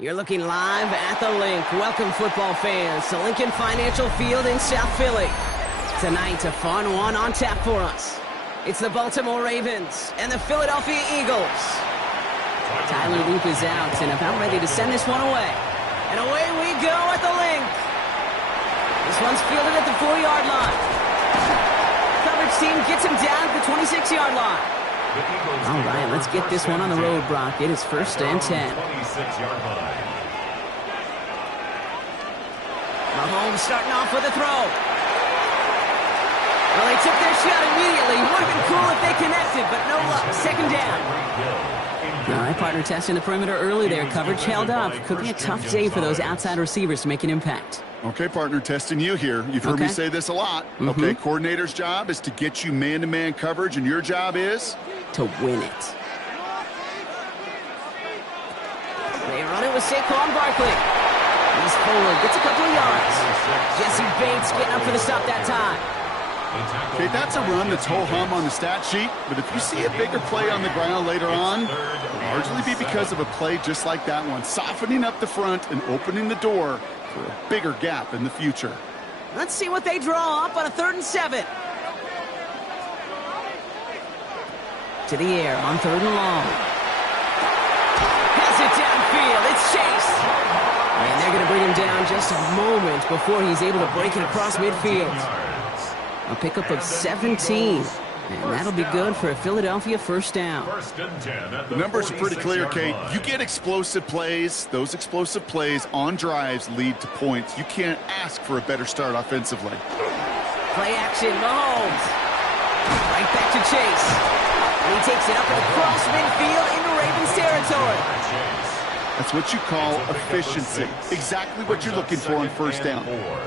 You're looking live at the Link. Welcome, football fans, to Lincoln Financial Field in South Philly. Tonight, a fun one on tap for us. It's the Baltimore Ravens and the Philadelphia Eagles. Tyler Loop is out and about ready to send this one away. And away we go at the Link. This one's fielded at the 4-yard line. Coverage team gets him down at the 26-yard line. All right, let's get this one on the road, Brock. It is 1st and 10. Mahomes starting off with a throw. Well, they took their shot immediately. Would have been cool if they connected, but no luck. 2nd down. All right, partner testing the perimeter early there. Coverage held up. Could be a tough day for those outside receivers to make an impact. Okay, partner, testing you here. You've heard me say this a lot. Okay, coordinator's job is to get you man-to-man coverage, and your job is? To win it. They run it with Saquon Barkley. He's forward, gets a couple of yards. Jesse Bates getting up for the stop that time. Okay, that's a run that's ho-hum on the stat sheet, but if you see a bigger play on the ground later on, it'll largely be because of a play just like that one, softening up the front and opening the door for a bigger gap in the future. Let's see what they draw up on a 3rd and 7. To the air on 3rd and long. Has it downfield. It's Chase. And they're going to bring him down just a moment before he's able to break it across midfield. A pickup of 17. And that'll be good for a Philadelphia 1st down. The numbers are pretty clear, Kate. You get explosive plays. Those explosive plays on drives lead to points. You can't ask for a better start offensively. Play action, Mahomes. Right back to Chase. And he takes it up and across midfield into Ravens territory. That's what you call efficiency. Exactly what you're looking for on 1st down.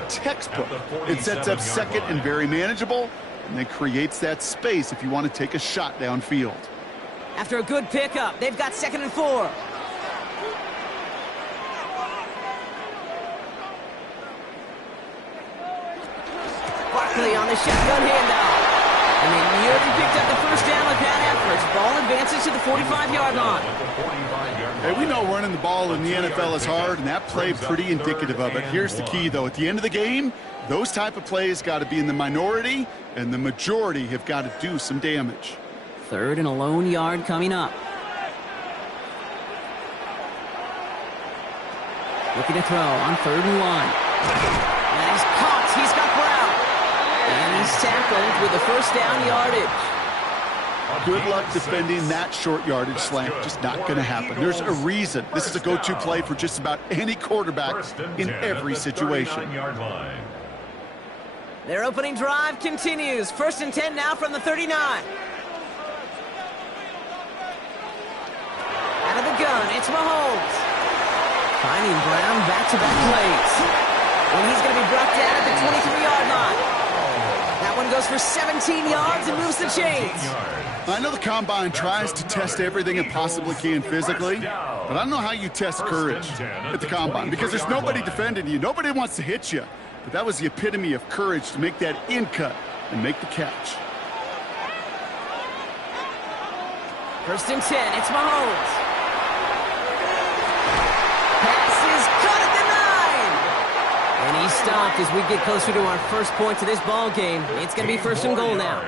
Textbook. It sets up 2nd and very manageable, and then creates that space if you want to take a shot downfield. After a good pickup, they've got 2nd and 4. Barkley on the shotgun handoff. And they nearly picked up the 1st down with that effort. Ball advances to the 45-yard line. Hey, we know running the ball in the NFL is hard, and that play pretty indicative of it. Here's the key, though. At the end of the game, those type of plays got to be in the minority, and the majority have got to do some damage. 3rd and a lone yard coming up. Looking to throw on 3rd and 1. And he's caught. He's got Brown. And he's tackled with the 1st down yardage. Good luck defending that short yardage slant. Just not going to happen. There's a reason. This is a go-to play for just about any quarterback in every situation. Their opening drive continues. 1st and 10 now from the 39. Out of the gun, it's Mahomes. Finding Brown back-to-back plays. And he's going to be brought down at the 23-yard line. That one goes for 17 yards and moves the chains. I know the Combine tries to test everything it possibly can physically, but I don't know how you test courage at the Combine because there's nobody defending you. Nobody wants to hit you. But that was the epitome of courage to make that in cut and make the catch. 1st and 10, it's Mahomes. Pass is caught at the 9. And he's stopped as we get closer to our first point to this ball game. It's going to be 1st and goal now.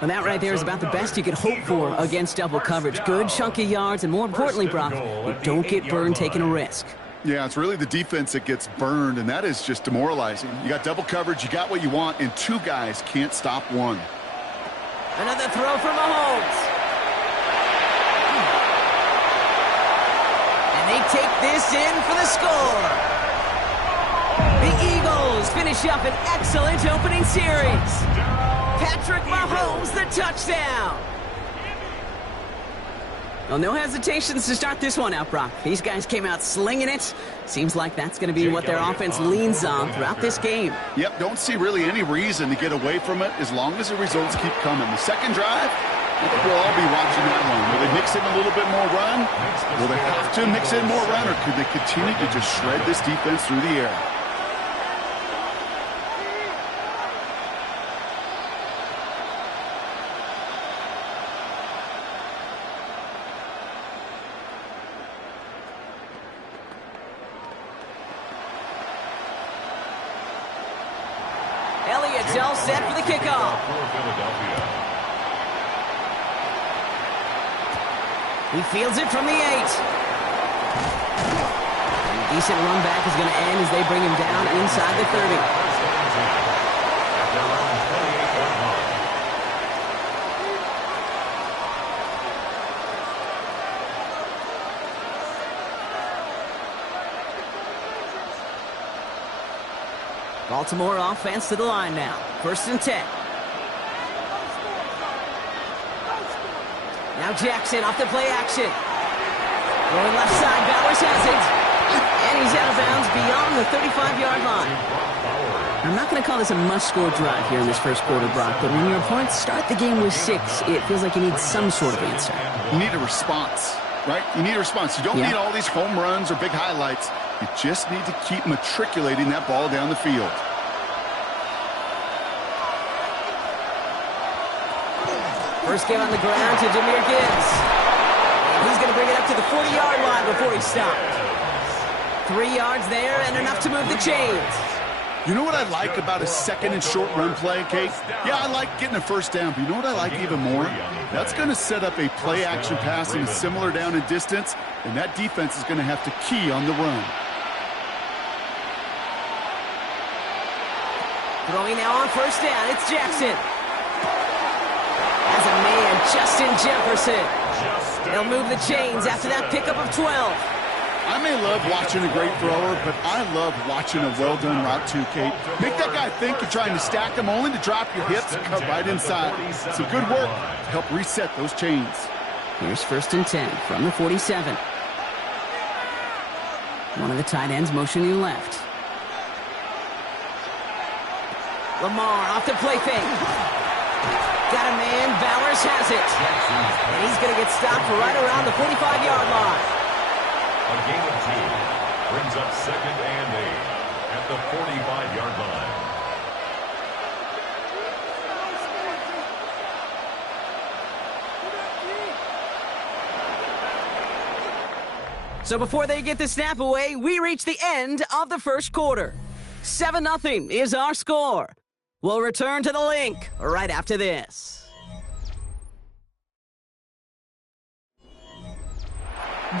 And that right there is about the best you could hope for against double coverage. Good chunky yards, and more importantly, Brock, you don't get burned taking a risk. Yeah, it's really the defense that gets burned, and that is just demoralizing. You got double coverage, you got what you want, and 2 guys can't stop one. Another throw for Mahomes. And they take this in for the score. The Eagles finish up an excellent opening series. Patrick Mahomes, the touchdown. Well, no hesitations to start this one out, Brock. These guys came out slinging it. Seems like that's going to be what their offense leans on throughout this game. Yep, don't see really any reason to get away from it as long as the results keep coming. The second drive, I think we'll all be watching that one. Will they mix in a little bit more run? Will they have to mix in more run, or could they continue to just shred this defense through the air? Elliott's all set for the kickoff. He fields it from the 8. And Decent run back is going to end as they bring him down inside the 30. Baltimore offense to the line now. 1st and 10. Now Jackson off the play action. Going left side, Bowers has it. And he's out of bounds beyond the 35-yard line. I'm not going to call this a must-score drive here in this first quarter, Brock, but when your opponents start the game with 6, it feels like you need some sort of answer. You need a response, right? You need a response. You don't need all these home runs or big highlights. You just need to keep matriculating that ball down the field. First game on the ground to Jahmyr Gibbs. And he's going to bring it up to the 40-yard line before he stopped. 3 yards there and enough to move the chains. You know what I like about a second and short run play, Kate? Yeah, I like getting a first down, but you know what I like even more? That's going to set up a play-action pass in a similar down and distance, and that defense is going to have to key on the run. Throwing now on first down, it's Jackson. As a man, Justin Jefferson. They'll move the chains after that pickup of 12. I may love watching a great thrower, but I love watching a well-done route too, Kate. Make that guy think you're trying to stack them only to drop your hips and cut right inside. Some good work to help reset those chains. Here's 1st and 10 from the 47. One of the tight ends motioning left. Lamar off the play fake. Got a man, Bowers has it. And he's going to get stopped right around the 45-yard line. A gain of 2 brings up 2nd and 8 at the 45-yard line. So before they get the snap away, we reach the end of the first quarter. 7-0 is our score. We'll return to the link right after this.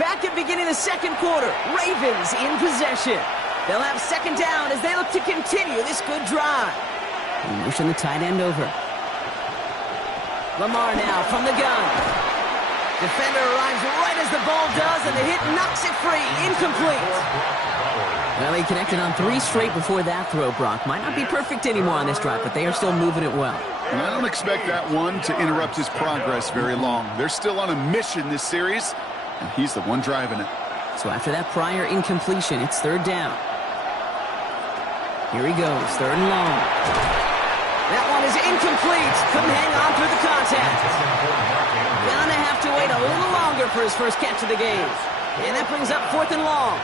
Back at beginning of the second quarter, Ravens in possession. They'll have 2nd down as they look to continue this good drive. They motion the tight end over. Lamar now from the gun. Defender arrives right as the ball does, and the hit knocks it free. Incomplete. Well, he connected on 3 straight before that throw, Brock. Might not be perfect anymore on this drive, but they are still moving it well. And I don't expect that one to interrupt his progress very long. They're still on a mission this series, and he's the one driving it. So after that prior incompletion, it's 3rd down. Here he goes, 3rd and long. That one is incomplete. Couldn't hang on through the contact. Gonna have to wait a little longer for his first catch of the game. And that brings up 4th and long.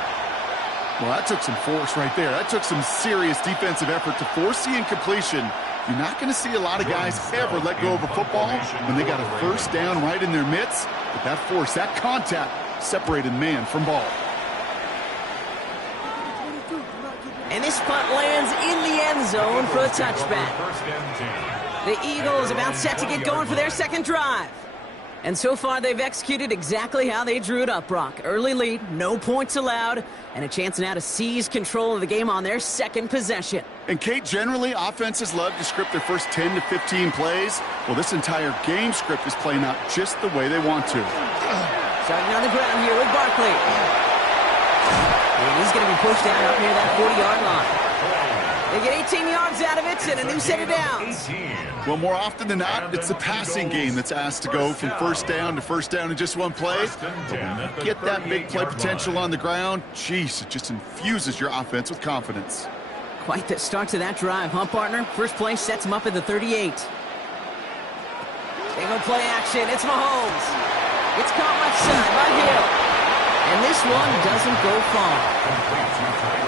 Well, that took some force right there. That took some serious defensive effort to force the incompletion. You're not going to see a lot of guys ever let go of a football when they got a first down right in their midst. But that force, that contact, separated man from ball. And this punt lands in the end zone for a touchback. The Eagles about set to get going for their 2nd drive. And so far, they've executed exactly how they drew it up, Brock. Early lead, no points allowed, and a chance now to seize control of the game on their 2nd possession. And, Kate, generally, offenses love to script their first 10 to 15 plays. Well, this entire game script is playing out just the way they want to. Starting on the ground here with Barkley. And he's going to be pushed down up near that 40-yard line. They get 18 yards out of it and a new set of downs. Well, more often than not, it's the passing game that's asked to go from first down in just one play. But when you get that big play potential on the ground, geez, it just infuses your offense with confidence. Quite the start to that drive, huh, partner? First play sets him up at the 38. They go play action. It's Mahomes. It's caught left side by Hill. And this one doesn't go far.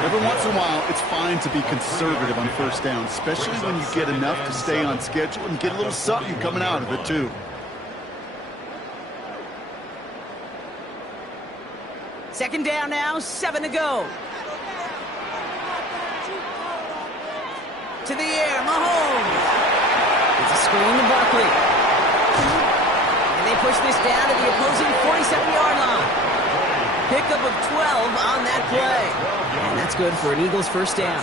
Every once in a while, it's fine to be conservative on first down, especially when you get enough to stay on schedule and get a little something coming out of it, too. Second down now, 7 to go. To the air, Mahomes. It's a screen to Barkley. And they push this down to the opposing 47-yard line. Pickup of 12 on that play. And that's good for an Eagles first down.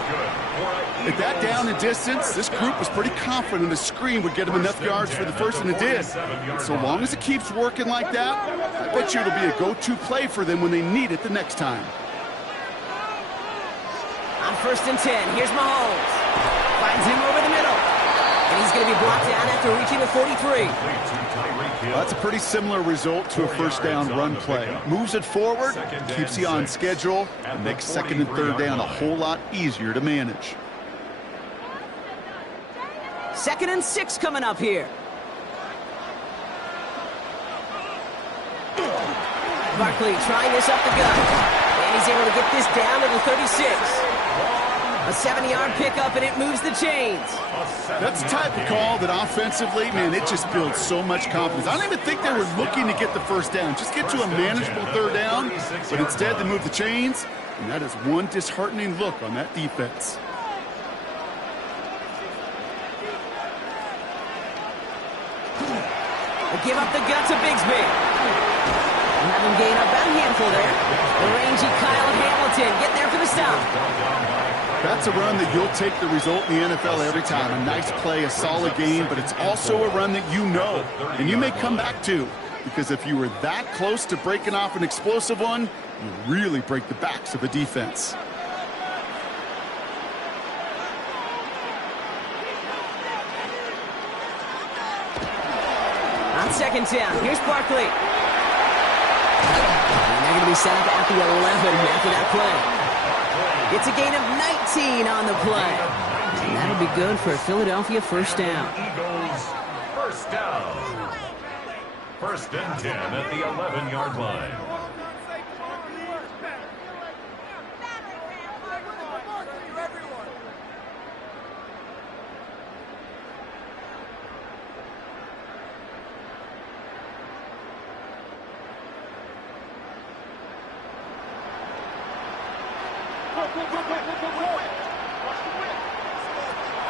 At that down and distance, this group was pretty confident the screen would get them enough yards for the first, and it did. And so long as it keeps working like that, I bet you it'll be a go-to play for them when they need it the next time. On 1st and 10, here's Mahomes. Finds him over the middle. And he's going to be brought down after reaching the 43. Well, that's a pretty similar result to a first down run play. Moves it forward, keeps you on schedule, and makes 2nd and 3rd down a whole lot easier to manage. 2nd and 6 coming up here. Barkley trying this up the gut. And he's able to get this down to the 36. A 7-yard pickup, and it moves the chains. That's the type of call that offensively, man, it just builds so much confidence. I don't even think they were looking to get the first down. Just get to a manageable 3rd down, but instead they move the chains, and that is one disheartening look on that defense. Give up the gut to Bigsby. Have him gain up about a handful there. The rangy Kyle Hamilton getting there for the stop. That's a run that you'll take the result in the NFL every time. A nice play, a solid game, but it's also a run that you know, and you may come back to, because if you were that close to breaking off an explosive one, you really break the backs of a defense. On 2nd down, here's Barkley. And they're going to be set up at the 11 after that play. It's a gain of 19 on the play. And that'll be good for a Philadelphia first down. Eagles first down. 1st and 10 at the 11-yard line.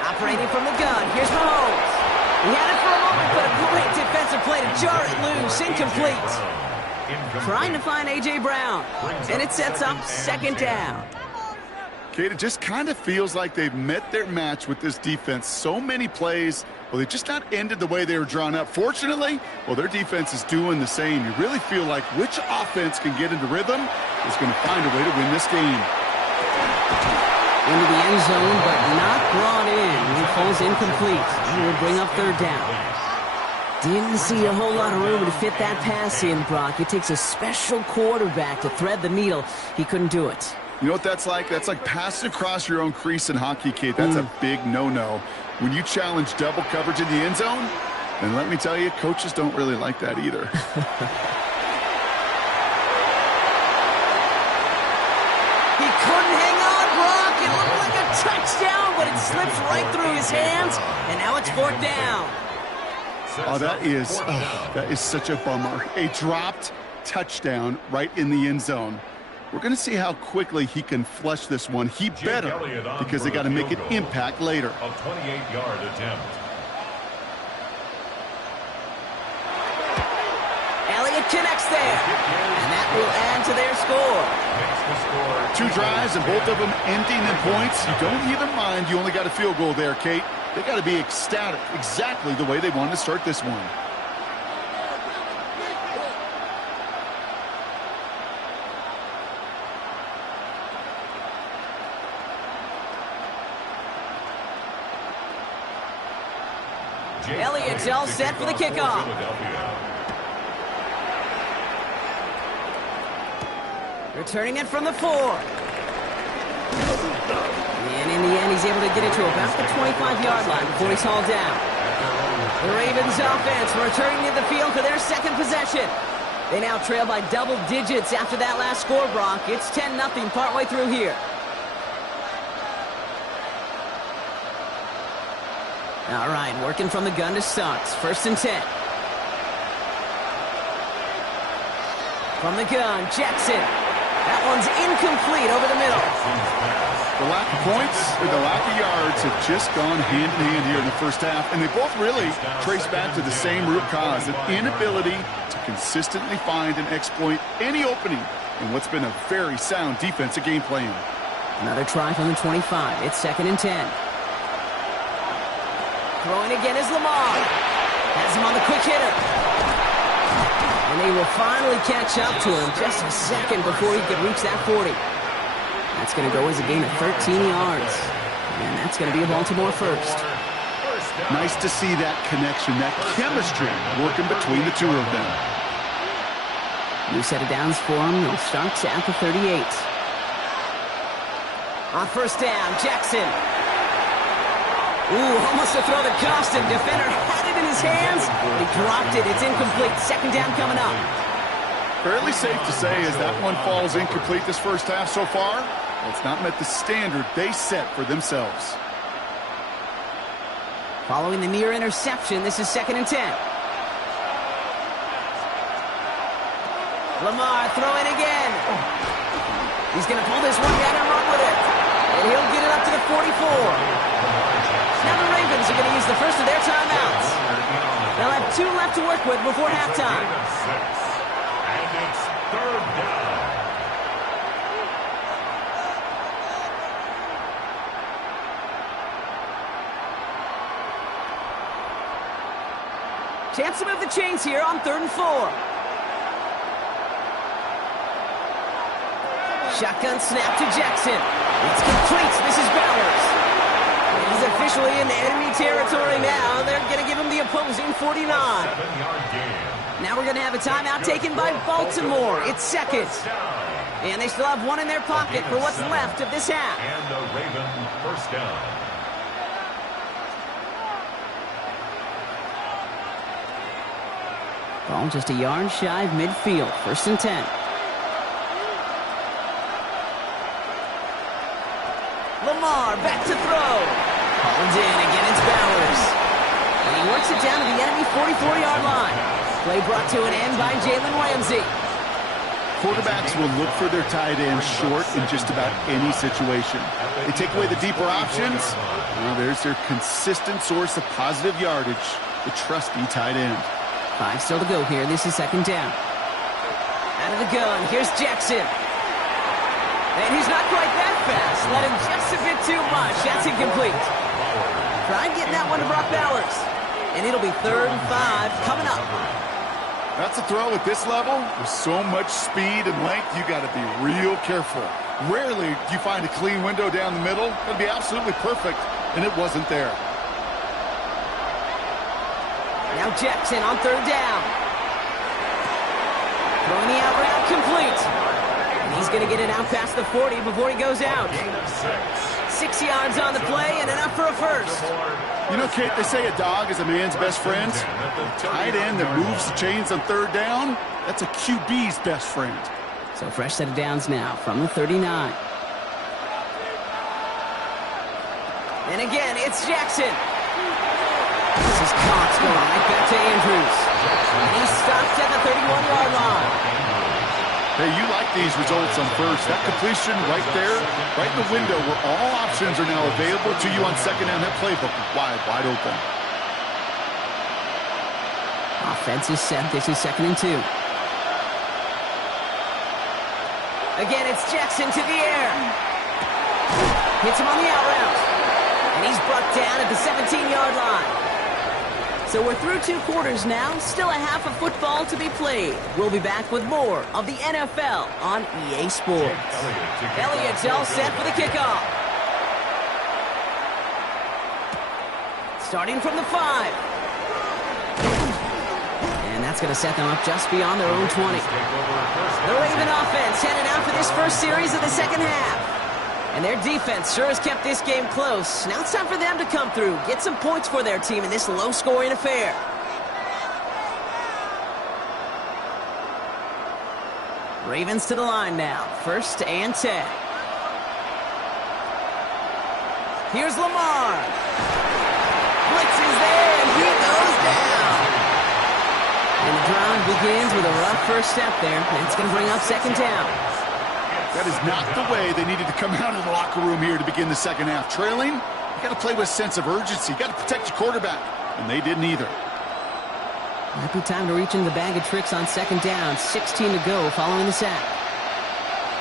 Operating from the gun, here's Mahomes. He had it for a moment, but a great defensive play to jar it loose. Incomplete. Trying to find A.J. Brown, and it sets up 2nd down. Kate, it just kind of feels like they've met their match with this defense. So many plays, well, they just not ended the way they were drawn up. Fortunately, well, their defense is doing the same. You really feel like which offense can get into rhythm is going to find a way to win this game. Into the end zone, but not brought in. He falls incomplete. He will bring up 3rd down. Didn't see a whole lot of room to fit that pass in, Brock. It takes a special quarterback to thread the needle. He couldn't do it. You know what that's like? That's like passing across your own crease in hockey, Kate. That's a big no-no. When you challenge double coverage in the end zone, and let me tell you, coaches don't really like that either. Touchdown, but it slips right through his hands, and now it's 4th down. Oh, that is such a bummer. A dropped touchdown right in the end zone. We're going to see how quickly he can flush this one. He better, because they got to make an impact later. A 28-yard attempt. Elliott connects there, and that will add to their score. 2 drives and both of them ending in points. You don't even mind you only got a field goal there, Kate. They got to be ecstatic, exactly the way they wanted to start this one. Elliott's all set for the kickoff. Returning it from the 4. And in the end, he's able to get it to about the 25-yard line before he's hauled down. The Ravens offense returning to the field for their 2nd possession. They now trail by double digits after that last score, Brock. It's 10-0 partway through here. All right, working from the gun to start. 1st and 10. From the gun, Jackson. That one's incomplete over the middle. The The lack of points or the lack of yards have just gone hand in hand here in the first half, and they both really trace back to the same root cause, an inability to consistently find and exploit any opening in what's been a very sound defensive game plan. Another try from the 25. It's 2nd and 10. Throwing again is Lamar. Has him on the quick hitter. And they will finally catch up to him just a second before he could reach that 40. That's going to go as a gain of 13 yards. And that's going to be a Baltimore first. Nice to see that connection, that chemistry working between the two of them. New set of downs for him. He'll start at the 38. On first down, Jackson. Ooh, almost a throw that cost him. Defender had it in his hands. He dropped it. It's incomplete. 2nd down coming up. Fairly safe to say as that one falls incomplete this first half so far, it's not met the standard they set for themselves. Following the near interception, this is 2nd and 10. Lamar throwing again. He's going to pull this one down and run with it. And he'll get it up to the 44. Now the Ravens are going to use the first of their timeouts. They'll have 2 left to work with before halftime. And it's 3rd down. Chance to move the chains here on 3rd and 4. Shotgun snap to Jackson. It's complete. This is Bowers. He's officially in enemy territory now. They're going to give him the opposing 49. 7-yard gain. Now we're going to have a timeout taken by Baltimore. It's 2nd. And they still have 1 in their pocket for what's left of this half. And the Raven first down. Ball just a yard shy of midfield. 1st and 10. Lamar back to throw. Hauled in. Again, it's Bowers. And he works it down to the enemy 44-yard line. Play brought to an end by Jalen Ramsey. Quarterbacks will look for their tight end short in just about any situation. They take away the deeper options. Well, there's their consistent source of positive yardage, the trusty tight end. 5 still to go here. This is 2nd down. Out of the gun. Here's Jackson. And he's not quite that fast. Let him just a bit too much. That's incomplete. Try getting that one to Brock Bowers. And it'll be 3rd and 5 coming up. That's a throw at this level. With so much speed and length, you got to be real careful. Rarely do you find a clean window down the middle. It'd be absolutely perfect, and it wasn't there. Now Jackson on 3rd down. Throwing the out route complete. And he's going to get it out past the 40 before he goes out. 6 yards on the play and enough for a first. You know, Kate, they say a dog is a man's best friend. Tight end that moves the chains on 3rd down, that's a QB's best friend. So fresh set of downs now from the 39. And again, it's Jackson. This is Cox going right back to Andrews. And he stops at the 31-yard line. Hey, you like these results on first. That completion right there, right in the window where all options are now available to you on 2nd down. That playbook wide open. Offense is set. This is 2nd and 2. Again, it's Jackson to the air. Hits him on the out route. And he's brought down at the 17-yard line. So we're through 2 quarters now. Still a half of football to be played. We'll be back with more of the NFL on EA Sports. Elliott's all set for the kickoff. Starting from the 5. And that's going to set them up just beyond their own 20. The Raven offense headed out for this first series of the second half. And their defense sure has kept this game close. Now it's time for them to come through, get some points for their team in this low-scoring affair. Ravens to the line now. 1st and 10. Here's Lamar. Blitz is there, and he goes down. And the drive begins with a rough first step there. That's going to bring up 2nd down. That is not the way they needed to come out of the locker room here to begin the second half. Trailing, you got to play with a sense of urgency. You got to protect your quarterback, and they didn't either. Might be time to reach into the bag of tricks on second down. 16 to go following the sack.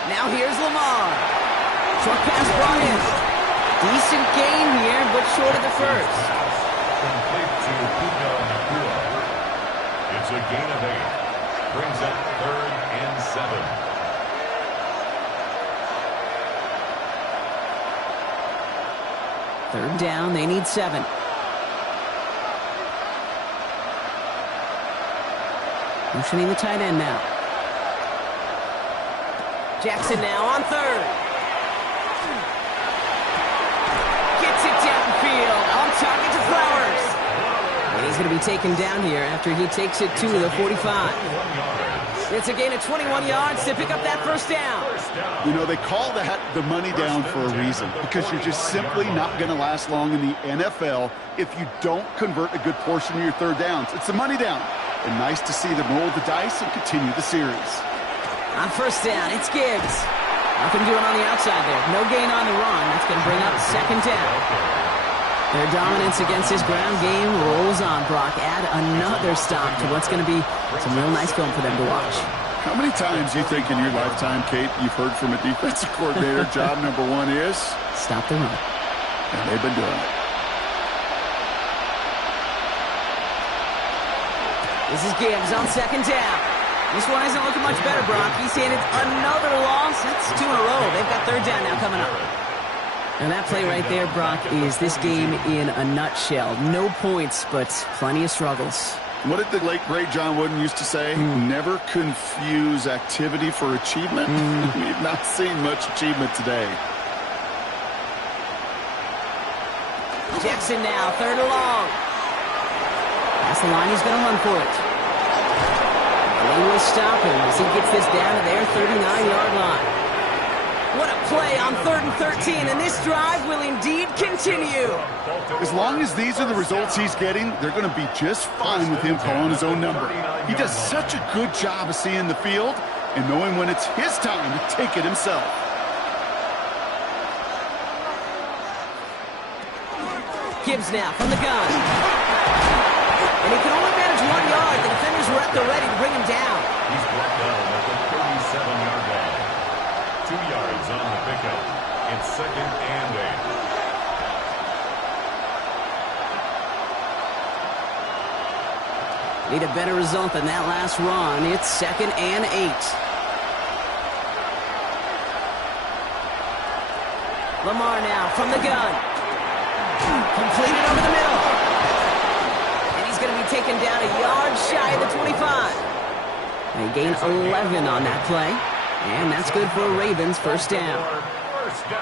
Now here's Lamar. Short pass brought in. Decent gain here, but short of the first. Complete to Puka Nacua. It's a gain of 8. Brings up 3rd and 7. Third down, they need 7. Motioning the tight end now. Jackson now on 3rd. Gets it downfield. On target to Flowers. And he's going to be taken down here after he takes it to the 45. It's a gain of 21 yards to pick up that first down. You know, they call that the money down for a reason, because you're just simply not going to last long in the NFL if you don't convert a good portion of your third downs. It's the money down. And nice to see them roll the dice and continue the series. On first down, it's Gibbs. Nothing doing on the outside there. No gain on the run. That's going to bring up second down. Their dominance against this ground game rolls on, Brock. Add another stop to what's going to be some real nice film for them to watch. How many times do you think in your lifetime, Kate, you've heard from a defensive coordinator, job number 1 is? Stop the run. And they've been doing it. This is Gibbs on second down. This one isn't looking much better, Brock. He's handed another loss. That's 2 in a row. They've got third down now coming up. And that play right there, Brock, is this game in a nutshell. No points, but plenty of struggles. What did the late, great John Wooden used to say? Never confuse activity for achievement. We've not seen much achievement today. Jackson now, 3rd and long. That's the line, he's going to run for it. They will stop him as he gets this down to their 39-yard line. What a play on 3rd and 13, and this drive will indeed continue. As long as these are the results he's getting, they're going to be just fine with him calling his own number. He does such a good job of seeing the field and knowing when it's his time to take it himself. Gibbs now from the gun. And he can only manage 1 yard. The defenders were at the ready to bring him down. He's brought down at the 37-yard line. 2 yards on the pickup. It's 2nd and 8. Need a better result than that last run. It's 2nd and 8. Lamar now from the gun. Completed over the middle. And he's going to be taken down a yard shy of the 25. They gain 11 on that play. And that's good for a Ravens first down.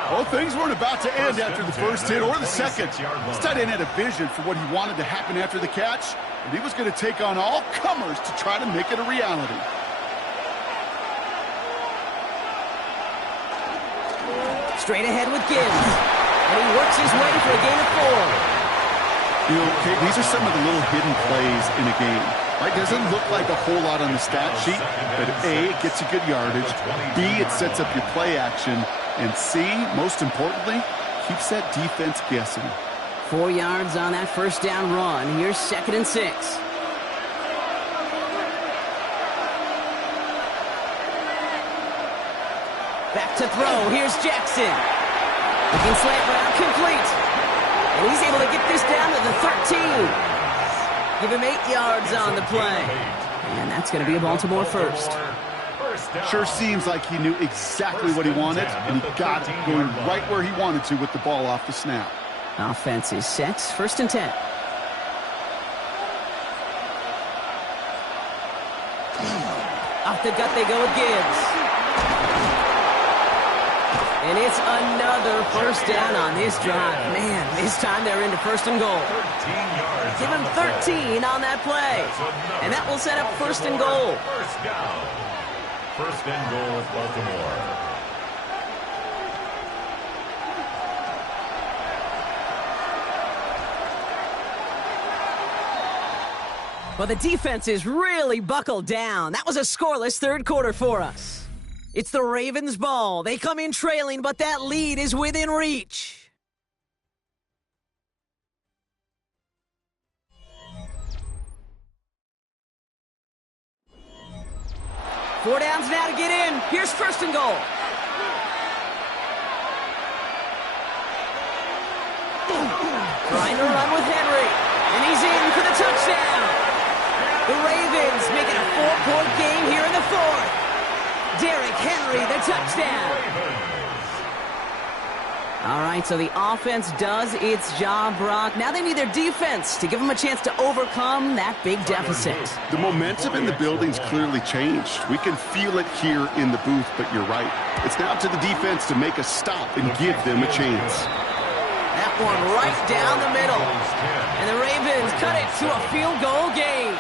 Well, things weren't about to end after the first hit or the second. This tight end had a vision for what he wanted to happen after the catch, and he was going to take on all comers to try to make it a reality. Straight ahead with Gibbs. And he works his way for a gain of 4. You know, Kate, these are some of the little hidden plays in a game. Right? Doesn't look like a whole lot on the stat sheet, but A, it gets you good yardage, B, it sets up your play action, and C, most importantly, keeps that defense guessing. 4 yards on that first down run. Here's 2nd and 6. Back to throw. Here's Jackson. Looking slant route, complete. And he's able to get this down to the 13. Give him 8 yards on the play. And that's going to be a Baltimore first. Sure seems like he knew exactly what he wanted, and he got it going right where he wanted to with the ball off the snap. Offense is set. 1st and 10. Off the gut they go with Gibbs. And it's another first down on this drive. Man, this time they're into 1st and goal. Give him 13 on that play. And that will set up 1st and goal. First down. 1st and goal, Baltimore. Well, the defense is really buckled down. That was a scoreless 3rd quarter for us. It's the Ravens' ball. They come in trailing, but that lead is within reach. Four downs now to get in. Here's first and goal. Trying to run with Henry. And he's in for the touchdown. The Ravens making a 4-point game here in the fourth. Derrick Henry, the touchdown. All right, so the offense does its job, Brock. Now they need their defense to give them a chance to overcome that big deficit. The momentum in the building's clearly changed. We can feel it here in the booth, but you're right. It's now to the defense to make a stop and give them a chance. That one right down the middle. And the Ravens cut it to a field goal game.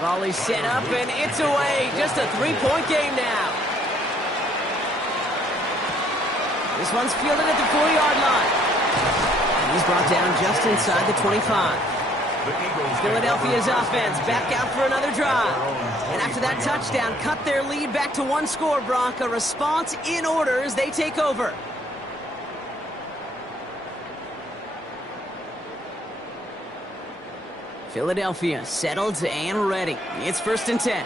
Volley set up, and it's away. Just a 3-point game now. This one's fielded at the 4-yard line. And he's brought down just inside the 25. Philadelphia's offense back out for another drive. And after that touchdown, cut their lead back to one score, Brock. A response in order as they take over. Philadelphia settled and ready. It's first and 10.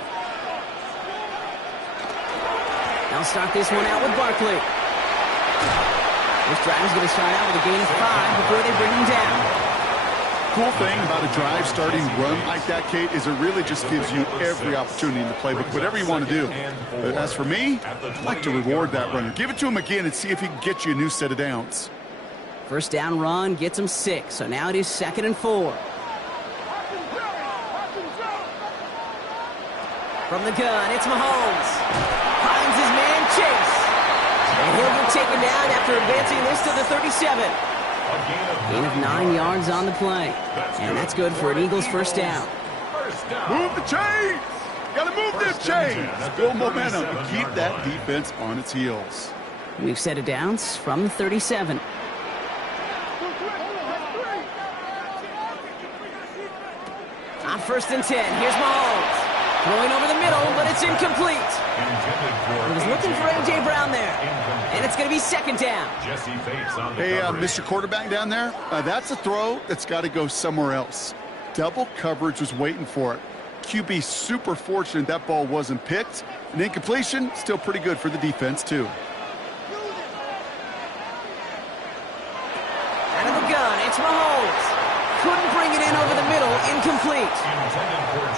They'll start this one out with Barkley. This drive is going to start out with a gain of 5 before they bring him down. Cool thing about a drive starting run like that, Kate, is it really just gives you every opportunity in the playbook, whatever you want to do. But as for me, I'd like to reward that runner. Give it to him again and see if he can get you a new set of downs. First down run gets him 6, so now it is 2nd and 4. From the gun, it's Mahomes. Finds his man, Chase. And he'll get taken down after advancing this to the 37. Gain of 9 yards on the play. And that's good for an Eagles first down. Move the chains! Gotta move them chains! Build momentum and keep that defense on its heels. We've set it downs from the 37. On first and 10, here's Mahomes. Throwing over the middle, but it's incomplete. He was looking for A.J. Brown there. And it's going to be 2nd down. Hey, Mr. Quarterback down there, that's a throw that's got to go somewhere else. Double coverage was waiting for it. QB super fortunate that ball wasn't picked. An incompletion, still pretty good for the defense, too. Out of the gun, it's Mahomes. Couldn't bring it in over the middle, incomplete.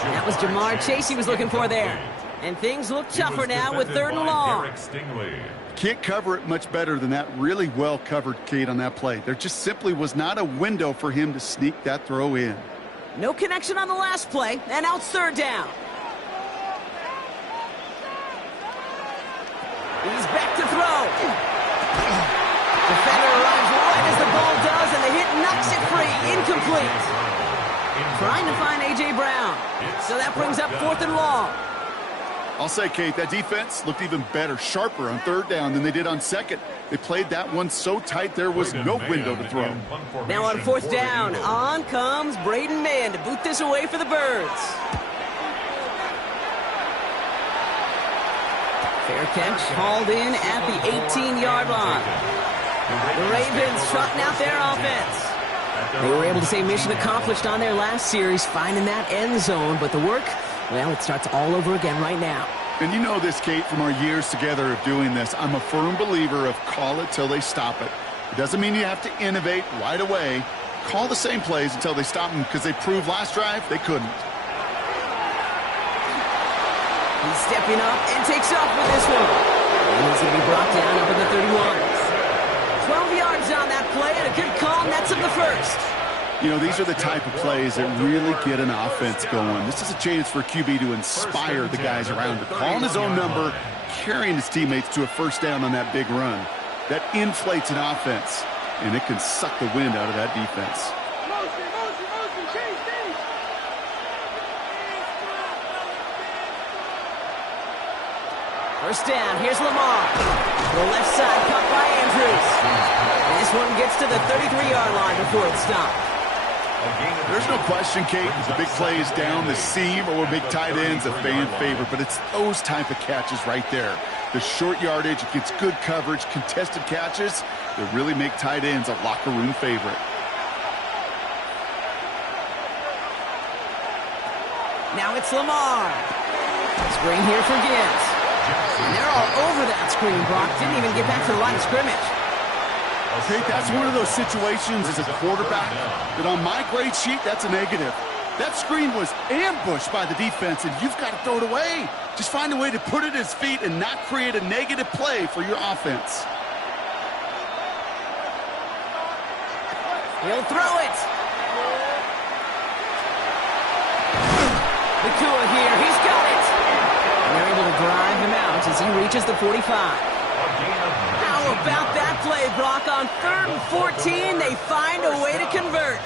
That was Jamar Chase he was looking for there. And things look tougher now with 3rd and long. Can't cover it much better than that really well covered, Kate, on that play. There just simply was not a window for him to sneak that throw in. No connection on the last play, and now it's 3rd down. He's back to throw. Defender arrives right as the ball does, and the hit knocks it free. Incomplete. Trying to find A.J. Brown. So that brings up 4th and long. I'll say, Kate, that defense looked even better, sharper on 3rd down than they did on 2nd. They played that one so tight there was no window to throw. Now on 4th down, on comes Braden Mann to boot this away for the Birds. Fair catch hauled in at the 18-yard line. The Ravens trotting out their offense. They were able to say mission accomplished on their last series, finding that end zone, but the work, well, it starts all over again right now. And you know this, Kate, from our years together of doing this. I'm a firm believer of call it till they stop it. It doesn't mean you have to innovate right away. Call the same plays until they stop them, because they proved last drive they couldn't. He's stepping up and takes off with this one. And he's going to be brought down over the 31. 12 yards on that play, and a good call, and that's up the first. You know, these are the type of plays that really get an offense going. This is a chance for QB to inspire the guys around him. Calling his own number, carrying his teammates to a first down on that big run. That inflates an offense, and it can suck the wind out of that defense. First down, here's Lamar. The left side caught by Andrews. This one gets to the 33-yard line before it's stopped. There's no question, Kate, the big plays down the seam or big tight ends a fan favorite, but it's those type of catches right there. The short yardage, it gets good coverage, contested catches that really make tight ends a locker room favorite. Now it's Lamar. Screen here for Gibbs. And they're all over that screen. Brock didn't even get back to the line of scrimmage. Hey, that's one of those situations as a quarterback that on my grade sheet, that's a negative. That screen was ambushed by the defense, and you've got to throw it away. Just find a way to put it at his feet and not create a negative play for your offense. He'll throw it. Nakua here, he's got it. And they're able to drive him out as he reaches the 45. How about that play, Brock? On 3rd and 14, they find a way to convert.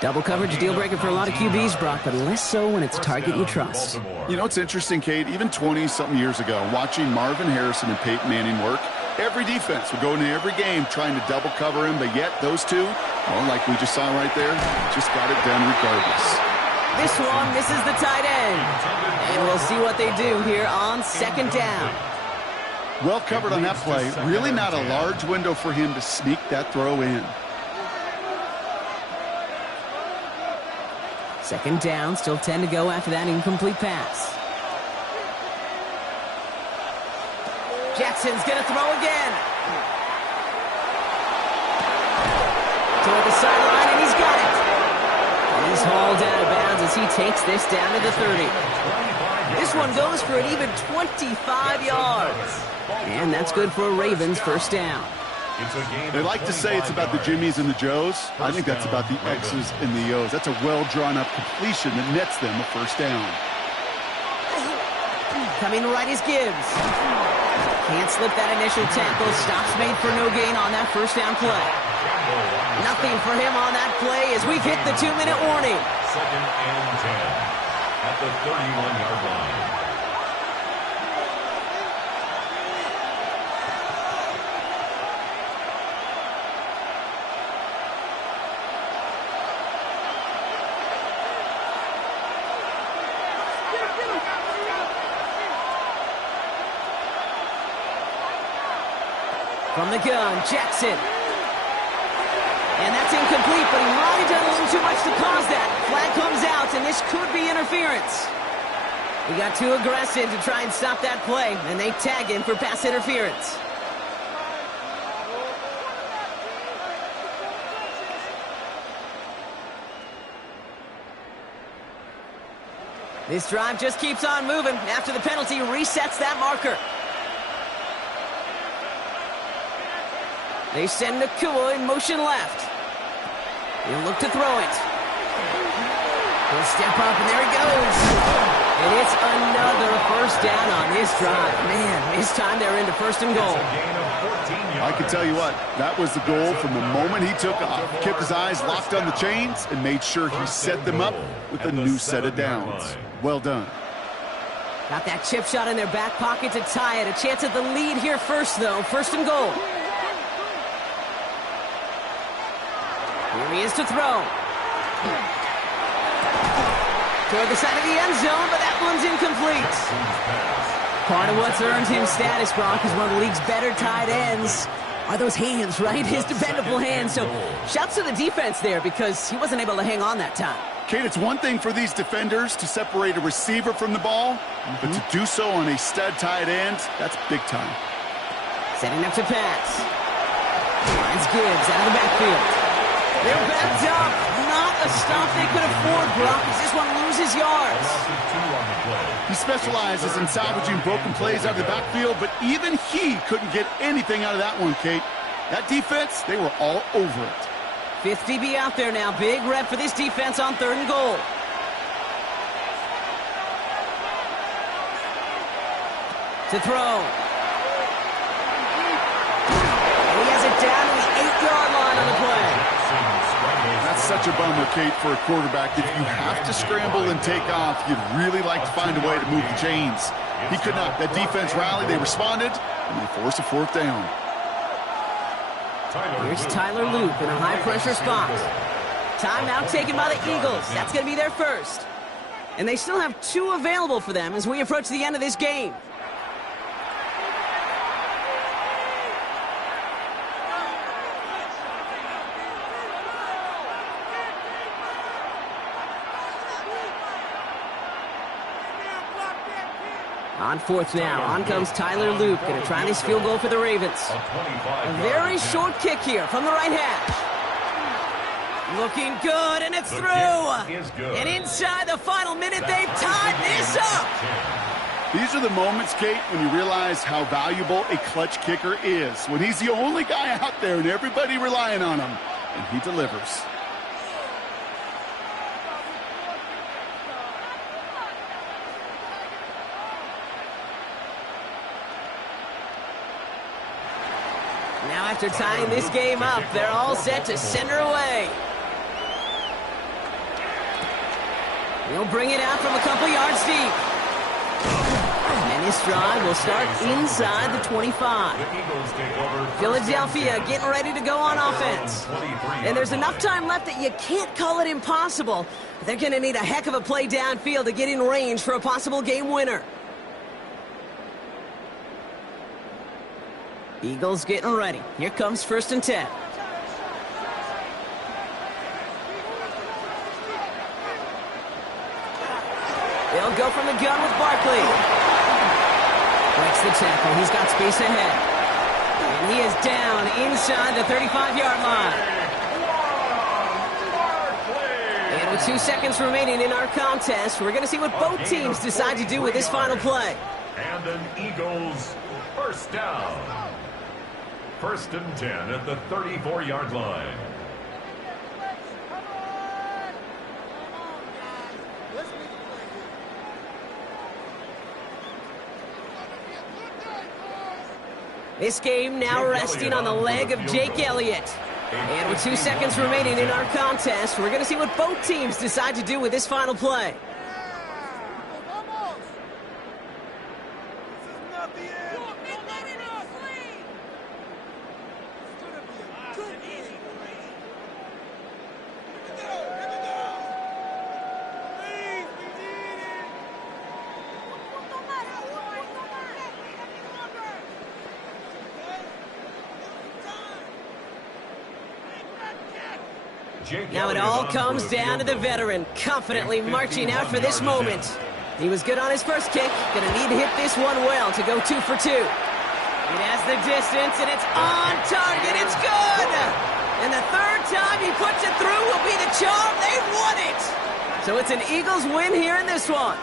Double coverage deal breaker for a lot of QBs, Brock, but less so when it's a target you trust. You know, it's interesting, Kate, even 20-something years ago, watching Marvin Harrison and Peyton Manning work, every defense would go into every game trying to double cover him, but yet those two, well, like we just saw right there, just got it done regardless. This one misses the tight end. And we'll see what they do here on 2nd down. Well covered on that play. Really not a large window for him to sneak that throw in. 2nd down, still 10 to go after that incomplete pass. Jackson's going to throw again. Toward the sideline, and he's got it. And he's hauled out of bounds as he takes this down to the 30. This one goes for an even 25 yards. And that's good for a Ravens first down. They like to say it's about the Jimmies and the Joes. I think that's about the X's and the O's. That's a well-drawn-up completion that nets them a first down. Coming right is Gibbs. Can't slip that initial tackle. Stops made for no gain on that first down play. Nothing for him on that play as we've hit the 2-minute warning. 2nd and 10 at the 31-yard line. From the gun, Jackson. And that's incomplete, but he might have done a little too much to cause that. Flag comes out, and this could be interference. He got too aggressive to try and stop that play, and they tag him for pass interference. This drive just keeps on moving. After the penalty, resets that marker. They send Nakua in motion left. He'll look to throw it. He'll step up, and there he goes. And it's another first down on this drive. Man, this time they're into 1st and goal. I can tell you what, that was the goal from the moment he took off. Kept his eyes locked on the chains and made sure he set them up with a new set of downs. Well done. Got that chip shot in their back pocket to tie it. A chance at the lead here first, though. 1st and goal. Here he is to throw. Toward the side of the end zone, but that one's incomplete. Part of what's earned him status, Brock, is one of the league's better tight ends. Are those hands, right? His dependable hands. So shouts to the defense there because he wasn't able to hang on that time. Kate, it's one thing for these defenders to separate a receiver from the ball, but to do so on a stud tight end, that's big time. Setting up to pass. Finds Gibbs out of the backfield. They're backed up. Not a stop they could afford, Brock, as this one loses yards. He specializes in salvaging broken plays out of the backfield, but even he couldn't get anything out of that one, Kate. That defense, they were all over it. 5th DB out there now. Big rep for this defense on 3rd and goal. To throw. And he has it down to the 8-yard line on the play. That's such a bummer, Kate, for a quarterback. If you have to scramble and take off, you'd really like to find a way to move the chains. He could not. That defense rallied. They responded, and they forced a fourth down. Here's Tyler Loop in a high-pressure spot. Timeout taken by the Eagles. That's going to be their first. And they still have 2 available for them as we approach the end of this game. On 4th now, on comes Tyler Loop, going to try this field goal for the Ravens. A very short kick here from the right hash. Looking good, and it's through. And inside the final minute, they've tied this up. These are the moments, Kate, when you realize how valuable a clutch kicker is. When he's the only guy out there and everybody relying on him, and he delivers. Now after tying this game up, they're all set to send her away. He'll bring it out from a couple yards deep. And this drive will start inside the 25. Philadelphia getting ready to go on offense. And there's enough time left that you can't call it impossible. But they're going to need a heck of a play downfield to get in range for a possible game winner. Eagles getting ready. Here comes 1st and 10. They'll go from the gun with Barkley. Breaks the tackle. He's got space ahead. And he is down inside the 35-yard line. And with 2 seconds remaining in our contest, we're going to see what both teams decide to do with this final play. And an Eagles first down. 1st and 10 at the 34-yard line. This game now resting on the leg of Jake Elliott. And with 2 seconds remaining in our contest, we're going to see what both teams decide to do with this final play. Now it all comes down to the veteran, confidently marching out for this moment. He was good on his first kick, going to need to hit this one well to go 2 for 2. It has the distance, and it's on target. It's good! And the 3rd time he puts it through will be the charm. They've won it! So it's an Eagles win here in this one.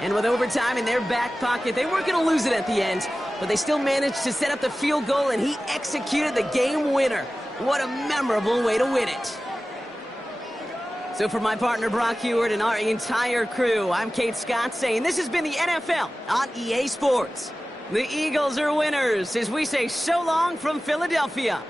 And with overtime in their back pocket, they weren't going to lose it at the end, but they still managed to set up the field goal, and he executed the game winner. What a memorable way to win it. So for my partner Brock Huard and our entire crew, I'm Kate Scott saying this has been the NFL on EA Sports. The Eagles are winners as we say so long from Philadelphia.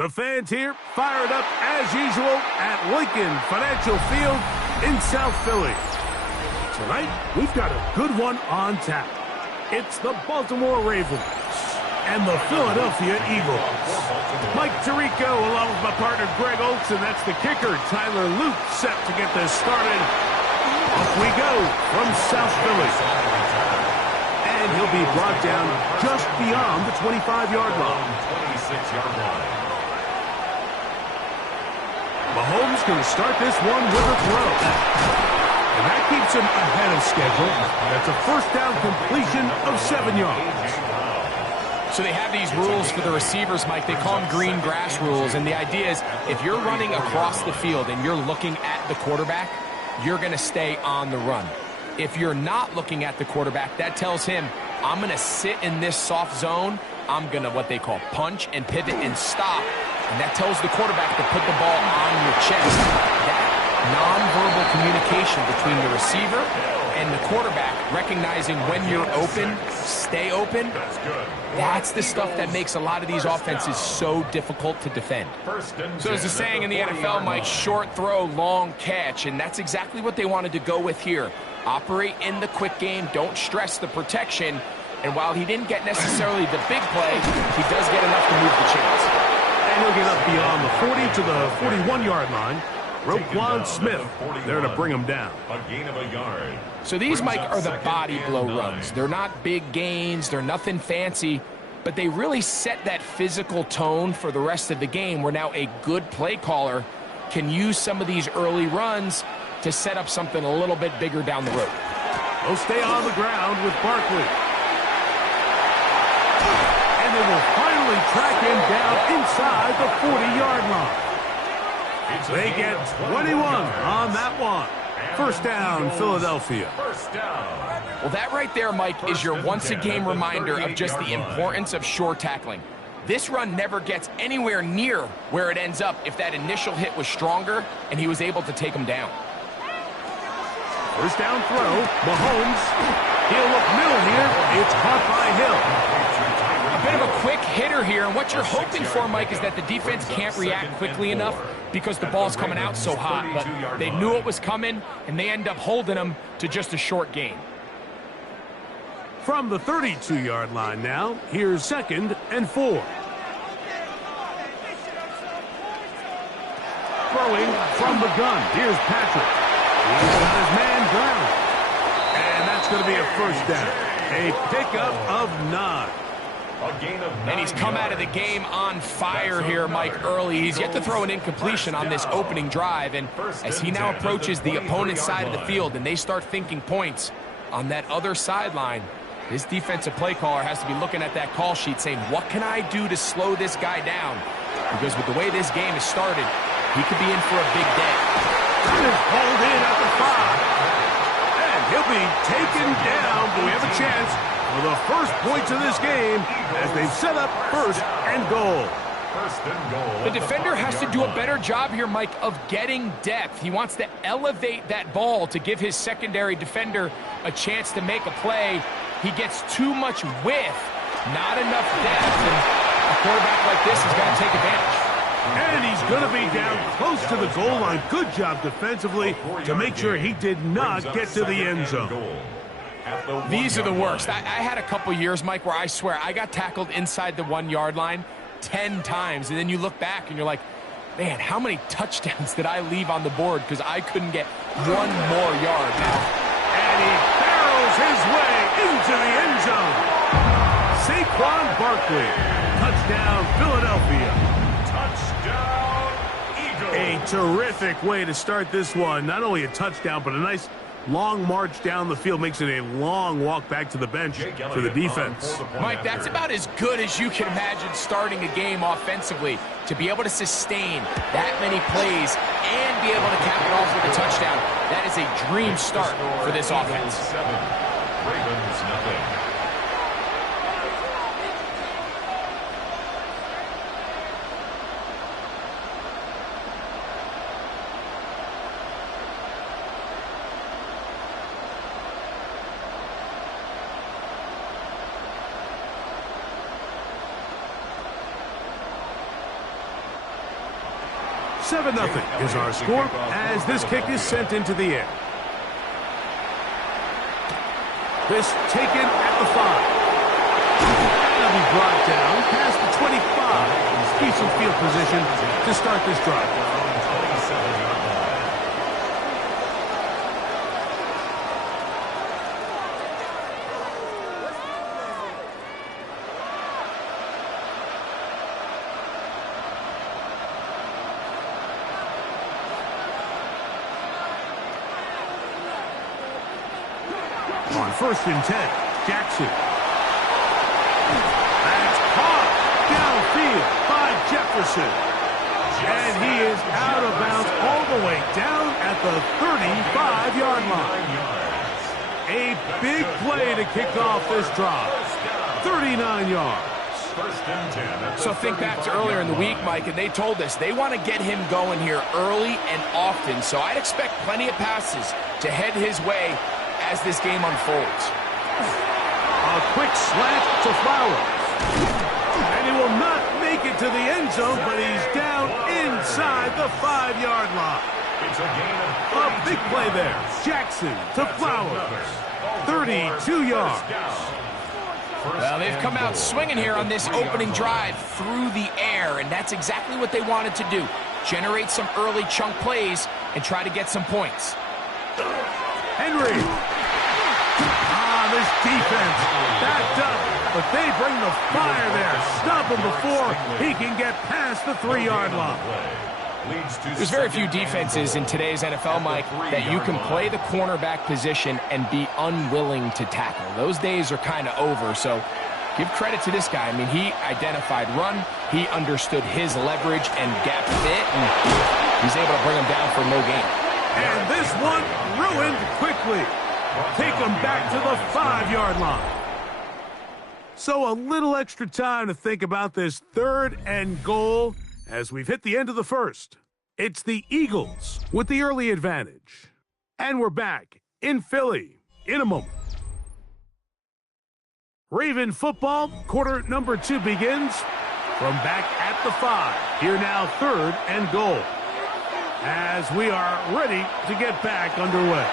The fans here fired up as usual at Lincoln Financial Field in South Philly. Tonight, we've got a good one on tap. It's the Baltimore Ravens and the Philadelphia Eagles. Mike Tirico along with my partner Greg Olson. That's the kicker, Tyler Luke, set to get this started. Off we go from South Philly. And he'll be brought down just beyond the 25-yard line. 26-yard line. Mahomes going to start this one with a throw. And that keeps him ahead of schedule. That's a first down completion of 7 yards. So they have these rules for the receivers, Mike. They call them green grass rules. And the idea is if you're running across the field and you're looking at the quarterback, you're going to stay on the run. If you're not looking at the quarterback, that tells him, I'm going to sit in this soft zone. I'm going to what they call punch and pivot and stop. And that tells the quarterback to put the ball on your chest. That nonverbal communication between the receiver and the quarterback, recognizing when you're open, stay open, that's the stuff that makes a lot of these offenses so difficult to defend. So there's a saying in the NFL, Mike, short throw, long catch, and that's exactly what they wanted to go with here. Operate in the quick game, don't stress the protection, and while he didn't get necessarily the big play, he does get enough to move the chains. And he'll get up beyond the 40 to the 41-yard line. Roquan Smith there to bring him down. A gain of a yard. So these, Mike, are the body blow runs. They're not big gains. They're nothing fancy. But they really set that physical tone for the rest of the game where now a good play caller can use some of these early runs to set up something a little bit bigger down the road. They'll stay on the ground with Barkley. And they will finally track him down inside the 40-yard line. They get 21 on that one. First down, Philadelphia. Well, that right there, Mike, is your once-a-game reminder of just the importance of short tackling. This run never gets anywhere near where it ends up if that initial hit was stronger and he was able to take him down. First down throw, Mahomes. He'll look middle here. It's caught by Hill. A bit of a quick hitter here, and what you're hoping for, Mike, is that the defense can't react quickly enough because the ball's coming out so hot. But they knew it was coming, and they end up holding him to just a short gain. From the 32-yard line now, here's 2nd and 4. Throwing from the gun, here's Patrick. He's got his man down. And that's going to be a first down. A pickup of 9. And he's come out of the game on fire here, Mike, early. He's yet to throw an incompletion on this opening drive. And as he now approaches the opponent's side of the field and they start thinking points on that other sideline, his defensive play caller has to be looking at that call sheet saying, what can I do to slow this guy down? Because with the way this game has started, he could be in for a big day. That is hauled in at the 5. And he'll be taken down. Do we have a chance for the first points of this game as they've set up first and goal. The defender has to do a better job here, Mike, of getting depth. He wants to elevate that ball to give his secondary defender a chance to make a play. He gets too much width, not enough depth, and a quarterback like this has got to take advantage. And he's going to be down close to the goal line. Good job defensively to make sure he did not get to the end zone. These are the worst. I had a couple years, Mike, where I swear I got tackled inside the 1-yard line 10 times. And then you look back and you're like, man, how many touchdowns did I leave on the board because I couldn't get one more yard now. And he barrels his way into the end zone. Saquon Barkley. Touchdown, Philadelphia. Touchdown, Eagles. A terrific way to start this one. Not only a touchdown, but a nice long march down the field. Makes it a long walk back to the bench for the defense. Mike, that's about as good as you can imagine starting a game offensively. To be able to sustain that many plays and be able to cap it off with a touchdown, that is a dream start for this offense. Ravens nothing. 7-0 is our score as this kick is sent into the air. This taken at the 5. And he brought down past the 25. Decent field position to start this drive. On 1st and 10, Jackson. That's caught downfield by Jefferson. And he is out of bounds all the way down at the 35-yard line. A big play to kick off this drive. 39 yards. So think back to earlier in the week, Mike, and they told us they want to get him going here early and often. So I'd expect plenty of passes to head his way as this game unfolds. A quick slant to Flowers. And he will not make it to the end zone, but he's down inside the 5-yard line. A big play there. Jackson to Flowers. 32 yards. Well, they've come out swinging here on this opening drive through the air, and that's exactly what they wanted to do. Generate some early chunk plays and try to get some points. Henry. This defense backed up, but they bring the fire there. Stop him before he can get past the 3-yard line. There's very few defenses in today's NFL, Mike, that you can play the cornerback position and be unwilling to tackle. Those days are kind of over, so give credit to this guy. I mean, he identified run, he understood his leverage and gap fit, and he's able to bring him down for no gain. And this one ruined quickly. Take him back to the 5-yard line. So a little extra time to think about this 3rd and goal as we've hit the end of the first. It's the Eagles with the early advantage. And we're back in Philly in a moment. Raven football, quarter number 2 begins from back at the 5. Here now 3rd and goal as we are ready to get back underway.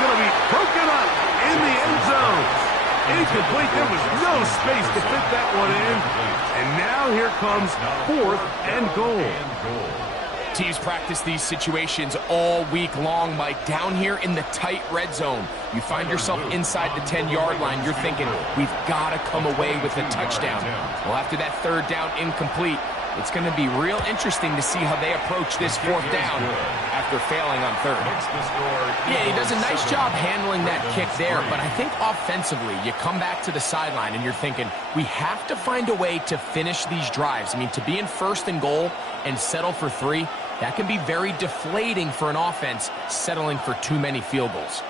Going to be broken up in the end zone. Incomplete. There was no space to fit that one in. And now here comes 4th and goal. Teams practice these situations all week long, Mike. Down here in the tight red zone, you find yourself inside the 10-yard line. You're thinking, we've got to come away with a touchdown. Well, after that 3rd down incomplete, it's going to be real interesting to see how they approach this 4th down after failing on 3rd. Yeah, he does a nice job handling that kick there, but I think offensively, you come back to the sideline and you're thinking, we have to find a way to finish these drives. I mean, to be in 1st and goal and settle for 3, that can be very deflating for an offense settling for too many field goals.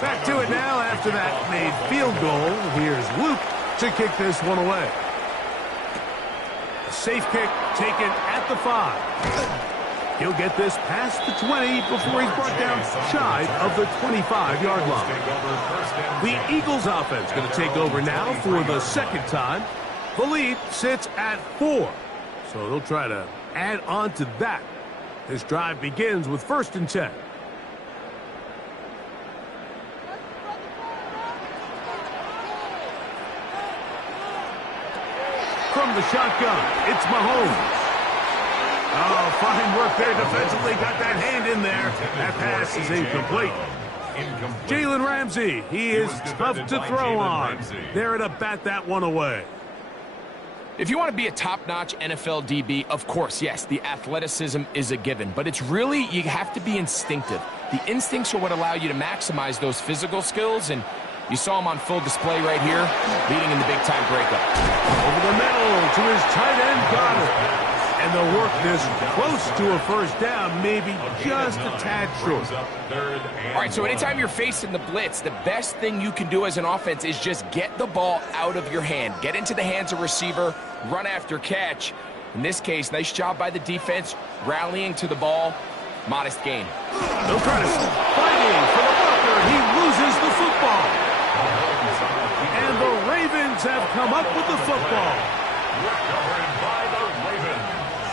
Back to it now after that made field goal. Here's Luke to kick this one away. A safe kick taken at the 5. He'll get this past the 20 before he's brought down shy of the 25-yard line. The Eagles offense going to take over now for the 2nd time. The lead sits at 4. So they'll try to add on to that. This drive begins with 1st and 10. From the shotgun, it's Mahomes. Oh, fine work there defensively. Got that hand in there. That pass is incomplete. Jalen Ramsey, he is tough to throw on. There to bat that one away. If you want to be a top-notch NFL DB, of course, yes, the athleticism is a given. But it's really, you have to be instinctive. The instincts are what allow you to maximize those physical skills, and you saw him on full display right here, leading in the big-time breakup. Over the middle to his tight end, Goddard. And they'll work this close to a 1st down, maybe just a tad short. All right, so anytime you're facing the blitz, the best thing you can do as an offense is just get the ball out of your hand. Get into the hands of receiver, run after catch. In this case, nice job by the defense, rallying to the ball. Modest gain. They'll try to fighting for the blocker. He loses the football. And the Ravens have come up with the football. Recovered by the Ravens.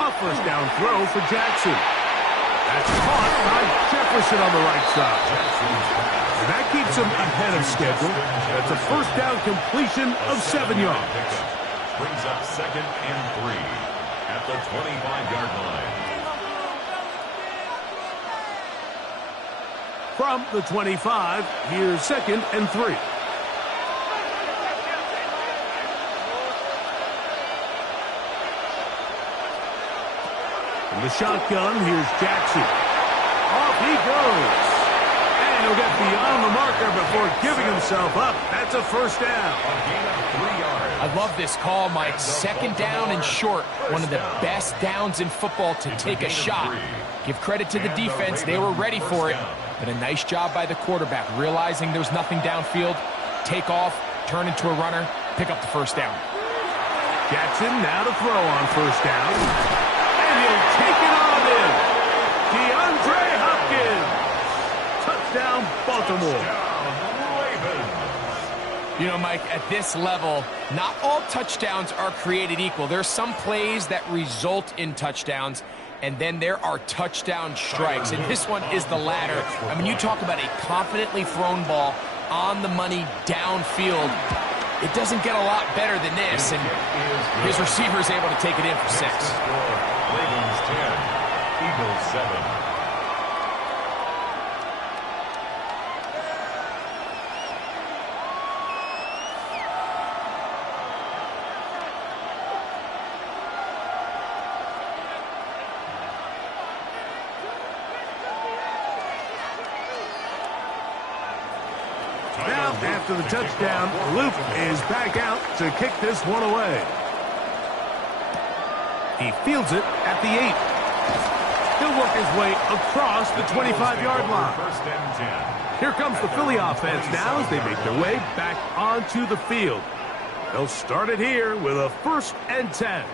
A first down throw for Jackson. That's caught by Jefferson on the right side. And that keeps him ahead of schedule. That's a first down completion of 7 yards. Brings up 2nd and 3 at the 25-yard line. From the 25, here's 2nd and 3. From the shotgun, here's Jackson. Off he goes. And he'll get beyond the marker before giving himself up. That's a first down. A gain of 3 yards. I love this call, Mike. 2nd down and short. One of the best downs in football to take a shot. Give credit to the defense. They were ready for it. But a nice job by the quarterback, realizing there's nothing downfield. Take off, turn into a runner, pick up the first down. Jackson now to throw on first down. And he'll take it on in. DeAndre Hopkins. Touchdown, Baltimore. You know, Mike, at this level, not all touchdowns are created equal. There's some plays that result in touchdowns, and then there are touchdown strikes. And this one is the latter. I mean, you talk about a confidently thrown ball on the money downfield. It doesn't get a lot better than this, and his receiver is able to take it in for 6. Ravens 10, Eagles 7. Now, after the touchdown, Luke is back out to kick this one away. He fields it at the 8. He'll work his way across the 25-yard line. 1st and 10. Here comes the Philly offense now as they make their way back onto the field. They'll start it here with a 1st and 10.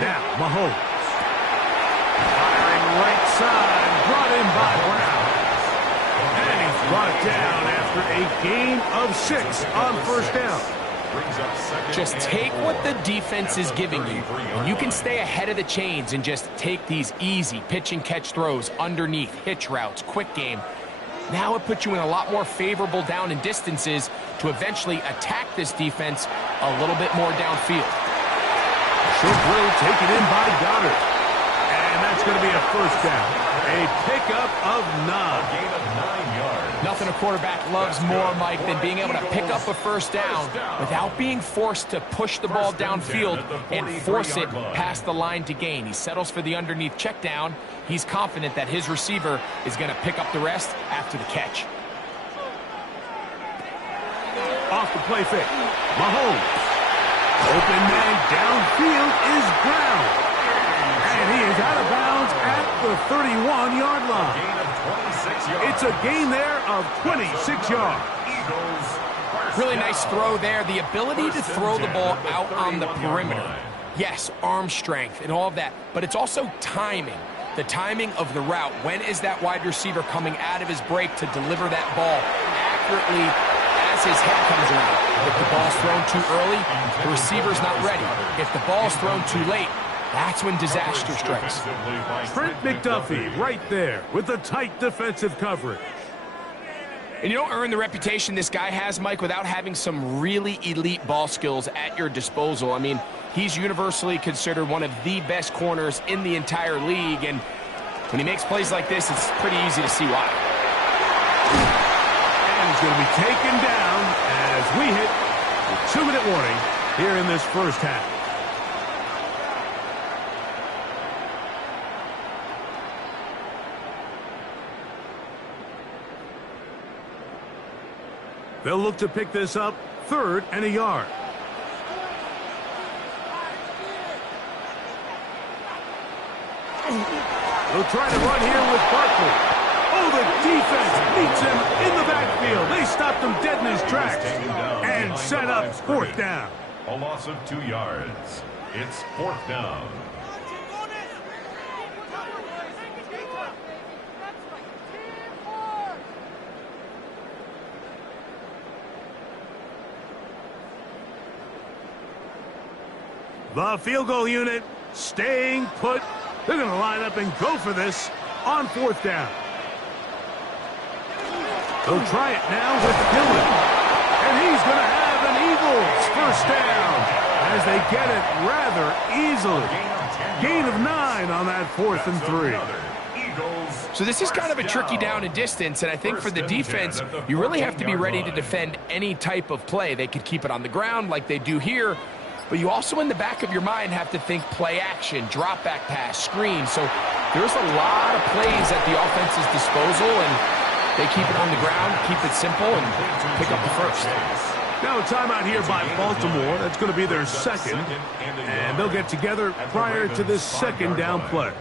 Now, Mahomes. Firing right side, brought in by Brown. And he's brought down after a gain of 6 on first down. Brings up 2nd Just and take 4 what the defense is giving you, 33-yard and you can line. stay ahead of the chains and just take these easy pitch and catch throws underneath, hitch routes, quick game. Now it puts you in a lot more favorable down and distances to eventually attack this defense a little bit more downfield. Short throw taken in by Goddard. And that's going to be a first down. A pickup of 9. Gain of 9 yards. Nothing a quarterback loves more, Mike, than being able to pick up a first down without being forced to push the ball downfield and force it past the line to gain. He settles for the underneath check down. He's confident that his receiver is going to pick up the rest after the catch. Off the play fake. Mahomes. Open man downfield is Brown. And he is out of bounds at the 31-yard line. Gain of 26 yards. It's a gain there of 26 yards. Eagles. Really nice throw there. The ability to throw the ball out on the perimeter. Yes, arm strength and all of that, but it's also timing. The timing of the route. When is that wide receiver coming out of his break to deliver that ball accurately as his head comes around? If the ball's thrown too early, the receiver's not ready. If the ball's thrown too late, that's when disaster strikes. Trent McDuffie right there with the tight defensive coverage. And you don't earn the reputation this guy has, Mike, without having some really elite ball skills at your disposal. I mean, he's universally considered one of the best corners in the entire league, and when he makes plays like this, it's pretty easy to see why. And he's going to be taken down as we hit the 2-minute warning here in this first half. They'll look to pick this up 3rd and a yard. They'll try to run here with Barkley. Oh, the defense meets him in the backfield. They stopped him dead in his tracks and set up 4th down. A loss of 2 yards. It's 4th down. The field goal unit staying put. They're going to line up and go for this on 4th down. They'll try it now with Dillon. And he's going to have an Eagles 1st down as they get it rather easily. Gain of 9 on that 4th and 3. So this is kind of a tricky down and distance, and I think for the defense, you really have to be ready to defend any type of play. They could keep it on the ground like they do here, but you also in the back of your mind have to think play action, drop back pass, screen. So there's a lot of plays at the offense's disposal, and they keep it on the ground, keep it simple, and pick up the 1st. Now a timeout here by Baltimore. That's going to be their 2nd, and they'll get together prior to this 2nd down play.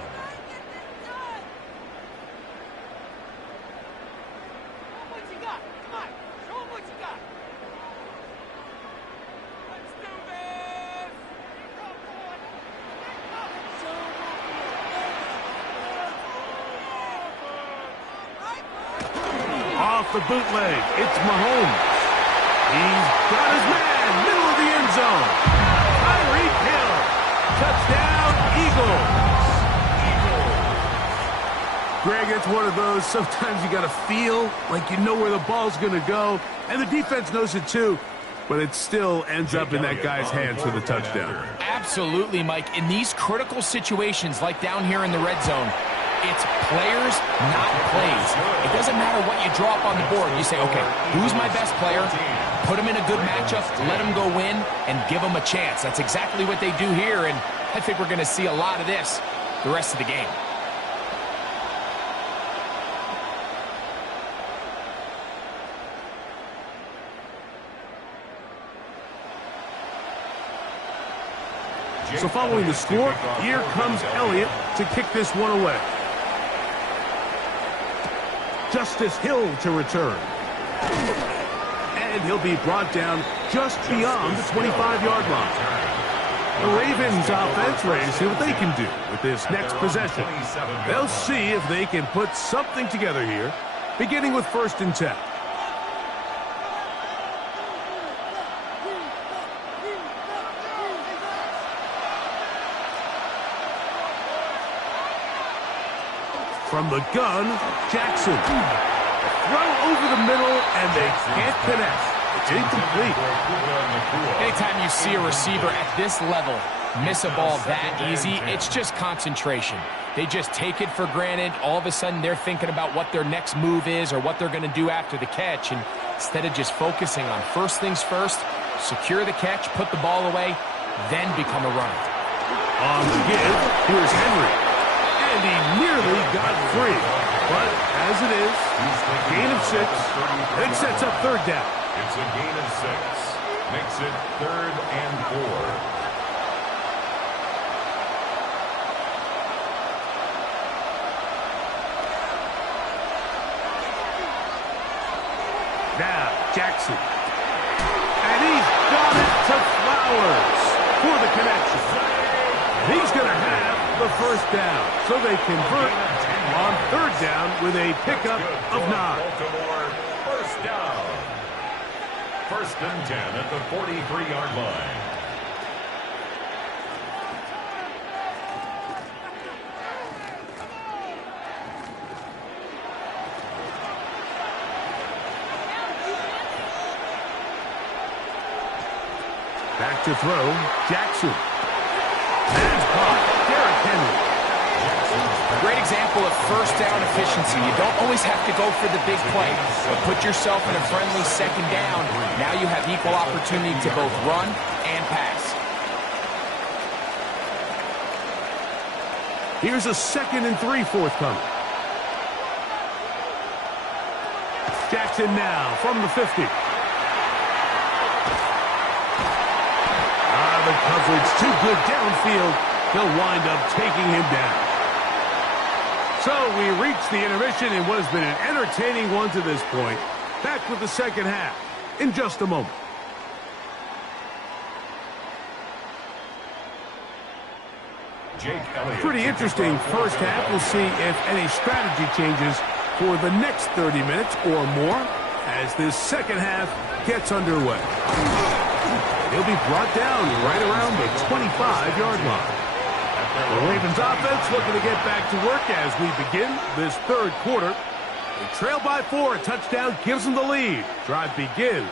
Off the bootleg, it's Mahomes. He's got his man, middle of the end zone. Tyreek Hill, touchdown, Eagles. Greg, it's one of those, sometimes you got to feel like you know where the ball's going to go, and the defense knows it too, but it still ends up in that guy's hands for the touchdown. Absolutely, Mike. In these critical situations, like down here in the red zone, it's players, not plays. It doesn't matter what you draw up on the board. You say, okay, who's my best player? Put him in a good matchup, let him go win, and give him a chance. That's exactly what they do here, and I think we're going to see a lot of this the rest of the game. So following the score, here comes Elliott to kick this one away. Justice Hill to return. And he'll be brought down just beyond the 25-yard line. The Ravens offense ready to see what they can do with this next possession. They'll see if they can put something together here, beginning with 1st and 10. From the gun, Jackson. Throw over the middle, and they can't connect. It's incomplete. Anytime you see a receiver at this level miss a ball that easy, it's just concentration. They just take it for granted. All of a sudden, they're thinking about what their next move is or what they're going to do after the catch. And instead of just focusing on first things first, secure the catch, put the ball away, then become a runner. On the give, here's Henry. And he nearly got free. But as it is, gain of 6. And it sets up 3rd down. It's a gain of 6. Makes it 3rd and 4. Now, Jackson. And he's got it to Flowers for the connection. He's going to have the 1st down, so they convert on 3rd down with a pickup of 9. Baltimore, 1st down. 1st and 10 at the 43-yard line. Back to throw, Jackson. And caught, Derrick Henry. Great example of 1st down efficiency. You don't always have to go for the big play, but put yourself in a friendly 2nd down. Now you have equal opportunity to both run and pass. Here's a 2nd and 3 forthcoming. Jackson now from the 50. The coverage too good downfield. He'll wind up taking him down. So we reach the intermission in what has been an entertaining one to this point. Back with the second half in just a moment. Pretty interesting first half. We'll see if any strategy changes for the next 30 minutes or more as this second half gets underway. He'll be brought down right around the 25-yard line. The Ravens offense looking to get back to work as we begin this third quarter. They trail by 4. A touchdown gives them the lead. Drive begins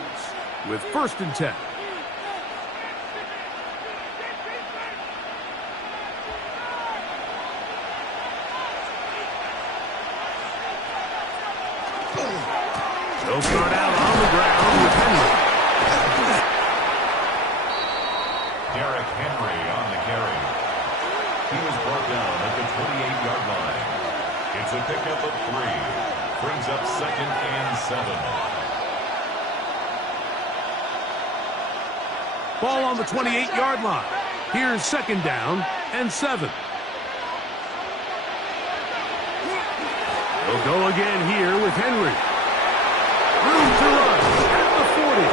with 1st and 10. They'll start out on the ground with Henry. Derrick Henry on the carry. He was brought down at the 28-yard line. It's a pickup of 3. Brings up 2nd and 7. Ball on the 28-yard line. Here's 2nd down and 7. They'll go again here with Henry. Room to run at the 40.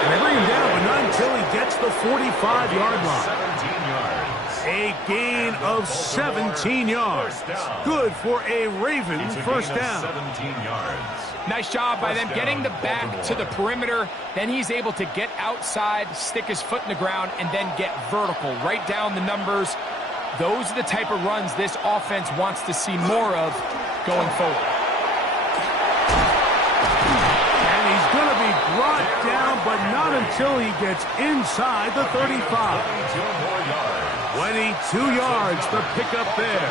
And they bring him down, but not until he gets the 45-yard line. 17 yards. A gain of 17 yards. Good for a Ravens first down. 17 yards. Nice job by them getting the back to the perimeter. Then he's able to get outside, stick his foot in the ground, and then get vertical. Right down the numbers. Those are the type of runs this offense wants to see more of going forward. And he's going to be brought down, but not until he gets inside the 35. 22 yards, the pickup there.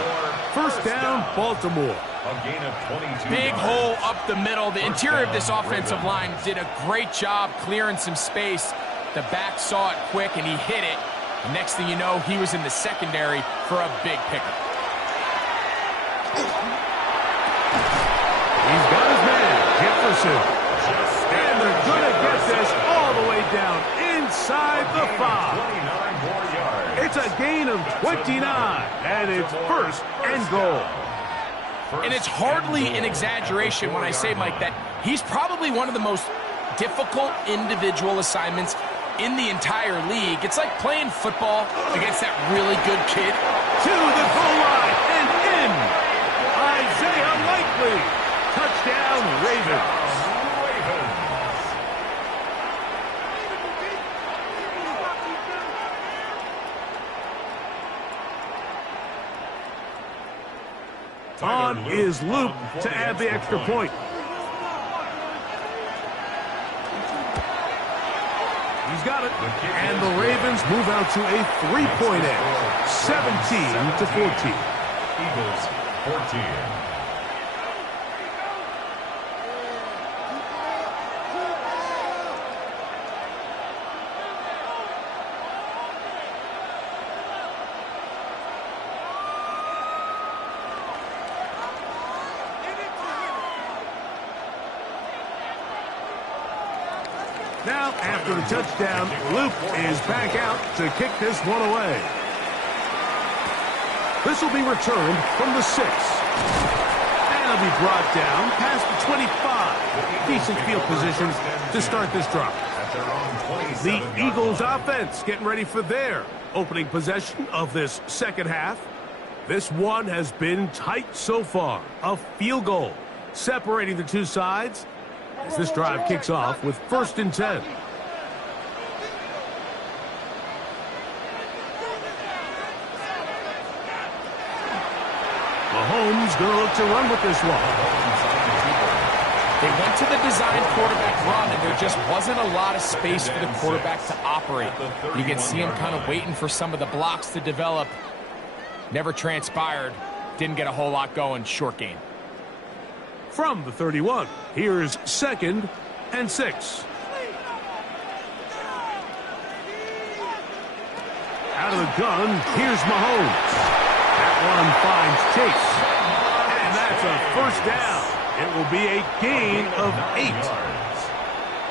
First down, Baltimore. A gain of 22 Big yards. hole up the middle. The interior of this offensive line did a great job clearing some space. The back saw it quick, and he hit it. The next thing you know, he was in the secondary for a big pickup. He's got his man, Jefferson. And they're going to get this all the way down inside the 5. 29 more yards. It's a gain of 29, and it's 1st and goal. And it's hardly an exaggeration when I say, Mike, that he's probably one of the most difficult individual assignments in the entire league. It's like playing football against that really good kid. To the goal line and in. Isaiah Likely. Touchdown, Ravens. On is Luke to add the extra point. He's got it. And the Ravens move out to a 3-point edge. 17-14. Eagles 14. Now, after the touchdown, Luke is back out to kick this one away. This will be returned from the 6. And it'll be brought down past the 25. Decent field position to start this drive. The Eagles offense getting ready for their opening possession of this second half. This one has been tight so far. A field goal separating the two sides as this drive kicks off with 1st and 10. Mahomes going to look to run with this one. They went to the design quarterback run, and there just wasn't a lot of space for the quarterback to operate. You can see him kind of waiting for some of the blocks to develop. Never transpired. Didn't get a whole lot going. Short gain. From the 31, here's 2nd and 6. Out of the gun, here's Mahomes. That one finds Chase. And that's a first down. It will be a gain of 8.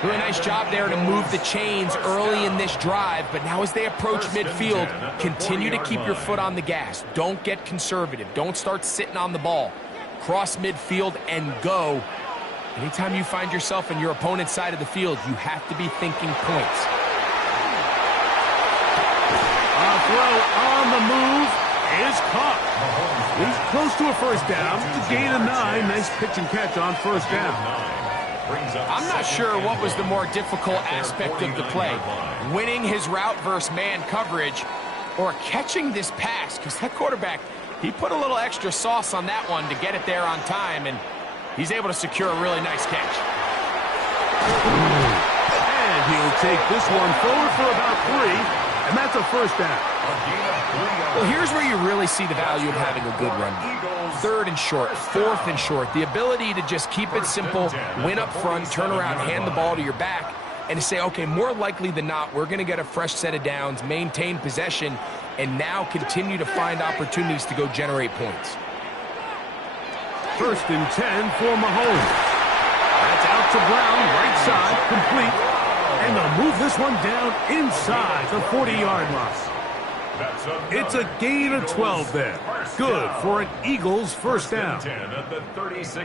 Really nice job there to move the chains early in this drive, but now as they approach midfield, continue to keep your foot on the gas. Don't get conservative. Don't start sitting on the ball. cross midfield and go. Anytime you find yourself in your opponent's side of the field, you have to be thinking points. A throw on the move is caught. He's close to a first down. It's a gain of 9. Nice pitch and catch on first down. I'm not sure what was the more difficult aspect of the play. Winning his route versus man coverage or catching this pass, because that quarterback, he put a little extra sauce on that one to get it there on time, and he's able to secure a really nice catch. And he'll take this one forward for about 3, and that's a first down. Well, here's where you really see the value of having a good run. 3rd and short, 4th and short. The ability to just keep it simple, win up front, turn around, hand the ball to your back, and to say, okay, more likely than not, we're going to get a fresh set of downs, maintain possession, and now continue to find opportunities to go generate points. 1st and 10 for Mahomes. That's out to Brown, right side, complete. And they'll move this one down inside the 40-yard line. It's a gain of 12 there. Good for an Eagles first down.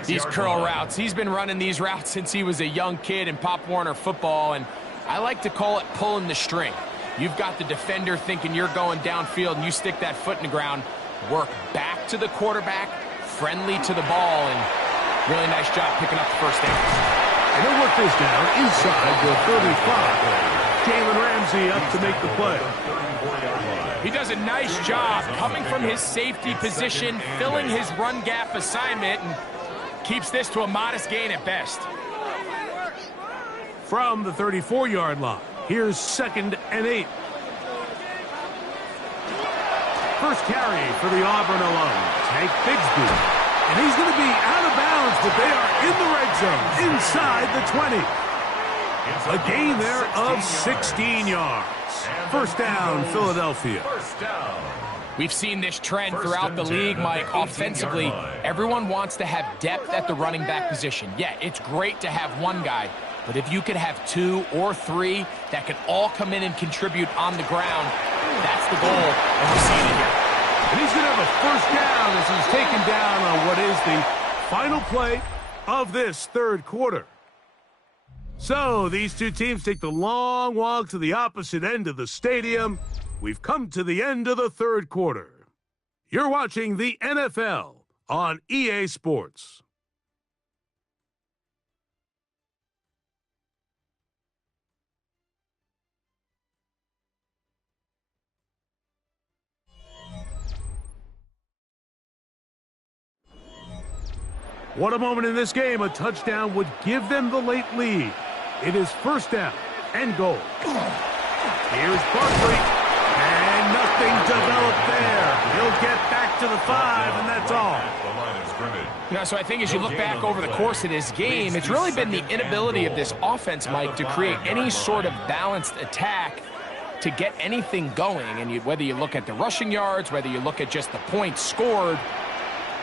These curl routes, he's been running these routes since he was a young kid in Pop Warner football, and I like to call it pulling the string. You've got the defender thinking you're going downfield, and you stick that foot in the ground, work back to the quarterback, friendly to the ball, and really nice job picking up the first down. And they'll work this down inside the 35. Jalen Ramsey up to make the play. He does a nice job coming from his safety position, filling his run gap assignment, and keeps this to a modest gain at best. From the 34-yard line, here's 2nd and 8. First carry for the Auburn alum, Tank Bigsby. And he's going to be out of bounds, but they are in the red zone, inside the 20. A gain there of 16 yards. First down, Philadelphia. We've seen this trend throughout the league, Mike. Offensively, everyone wants to have depth at the running back position. Yeah, it's great to have one guy, but if you could have 2 or 3 that can all come in and contribute on the ground, that's the goal, and we're seeing it here. And he's going to have a first down as he's taken down on what is the final play of this 3rd quarter. So these two teams take the long walk to the opposite end of the stadium. We've come to the end of the 3rd quarter. You're watching the NFL on EA Sports. What a moment in this game. A touchdown would give them the late lead. It is first down and goal. Here's Barkley, and nothing developed there. He'll get back to the 5, and that's all. You know, so I think as you look back over the course of this game, it's really been the inability of this offense, Mike, to create any sort of balanced attack to get anything going. And whether you look at the rushing yards, whether you look at just the points scored,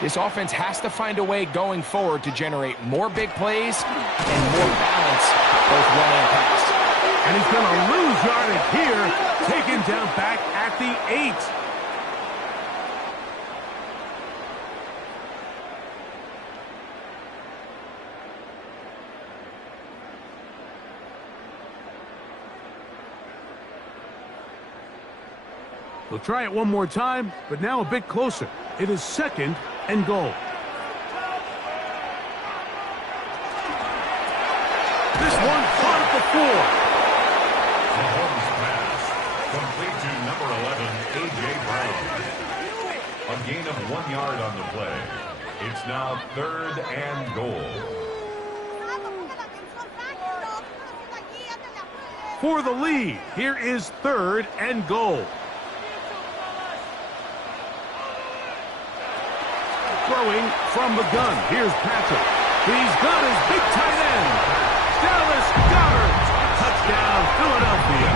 this offense has to find a way going forward to generate more big plays and more balance, both run and pass. And he's going to lose yardage here, taken down back at the 8. They'll try it one more time, but now a bit closer. It is 2nd and goal. This one caught at the 4. Mahomes pass. Complete to number 11, A.J. Brown. A gain of 1 yard on the play. It's now 3rd and goal. For the lead, here is 3rd and goal. Throwing from the gun. Here's Patrick. He's got his big tight end. Dallas Goedert. Touchdown, Philadelphia.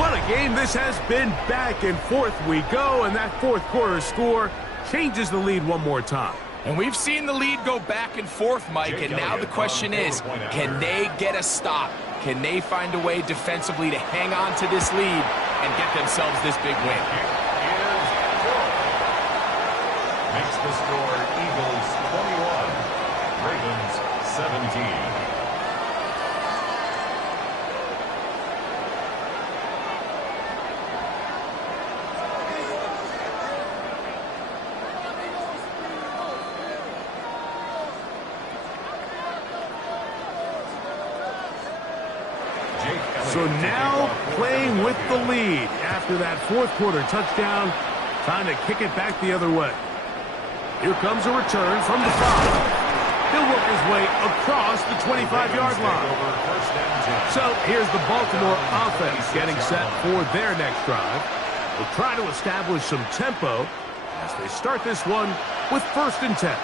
What a game this has been. Back and forth we go, and that 4th quarter score changes the lead one more time. And we've seen the lead go back and forth, Mike, and now the question is, can they get a stop? Can they find a way defensively to hang on to this lead and get themselves this big win? the score, Eagles 21, Ravens 17. So now playing with the lead after that fourth quarter touchdown. Time to kick it back the other way. Here comes a return from the 5. He'll work his way across the 25-yard line. So here's the Baltimore offense getting set for their next drive. They'll try to establish some tempo as they start this one with 1st and 10.